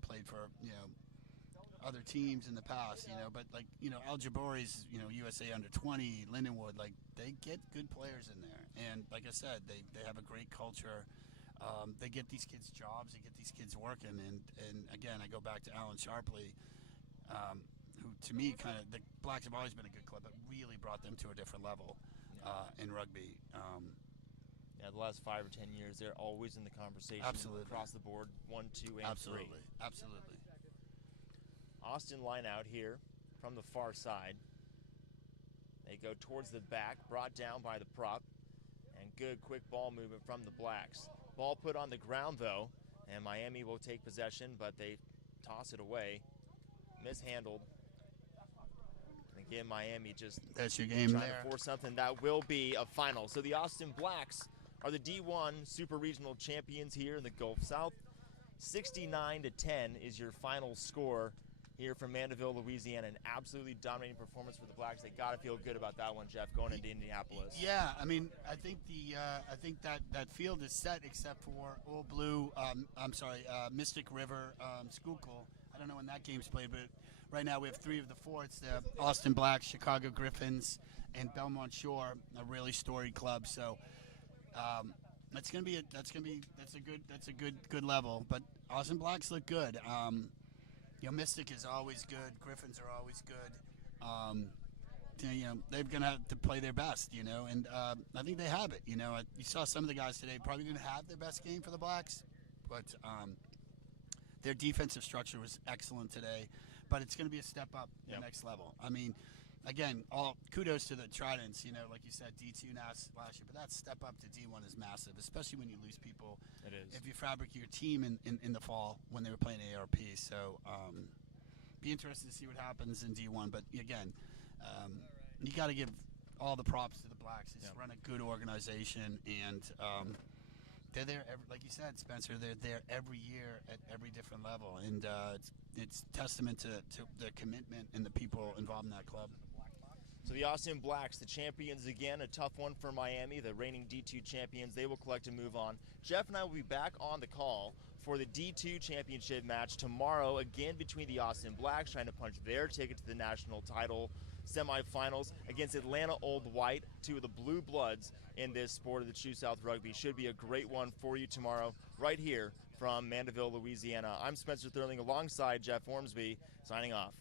played for, other teams in the past, but like, Al Jabori's, USA under 20, Lindenwood, like they get good players in there. And like I said, they have a great culture. They get these kids jobs, they get these kids working. And again, I go back to Alan Sharpley, who to me the Blacks have always been a good club, but really brought them to a different level in rugby. Yeah, the last 5 or 10 years, they're always in the conversation. Absolutely. Across the board, 1, 2, and 3. Absolutely. Austin line out here from the far side. They go towards the back, brought down by the prop, and good quick ball movement from the Blacks. Ball put on the ground though, and Miami will take possession, but they toss it away. Mishandled. And again, Miami just That's your game trying there. to force something that will be a final. So the Austin Blacks are the D1 Super Regional champions here in the Gulf South. 69-10 is your final score here from Mandeville, Louisiana. An absolutely dominating performance for the Blacks. They got to feel good about that one, Jeff, going into Indianapolis. Yeah, I mean, I think that field is set except for Old Blue. Mystic River, Schuylkill. I don't know when that game's played, but right now we have 3 of the 4. It's the Austin Blacks, Chicago Griffins, and Belmont Shore, a really storied club. So that's a good level. But Austin Blacks look good. Mystic is always good. Griffins are always good. They're going to have to play their best, and I think they have it. You saw some of the guys today probably didn't have their best game for the Blacks, but their defensive structure was excellent today. But it's going to be a step up the next level. I mean, again, all kudos to the Tridents, like you said, D2 last year, but that step up to D1 is massive, especially when you lose people. It is. If you fabric your team in the fall when they were playing ARP. So be interested to see what happens in D1. But again, you got to give all the props to the Blacks. They just run a good organization, and they're there, like you said, Spencer, they're there every year at every different level. And it's testament to the commitment and the people involved in that club. So the Austin Blacks, the champions again, a tough one for Miami, the reigning D2 champions. They will collect and move on. Jeff and I will be back on the call for the D2 championship match tomorrow, again between the Austin Blacks, trying to punch their ticket to the national title semifinals against Atlanta Old White, 2 of the blue bloods in this sport of the True South Rugby. Should be a great one for you tomorrow, right here from Mandeville, Louisiana. I'm Spencer Thurling alongside Jeff Ormsby, signing off.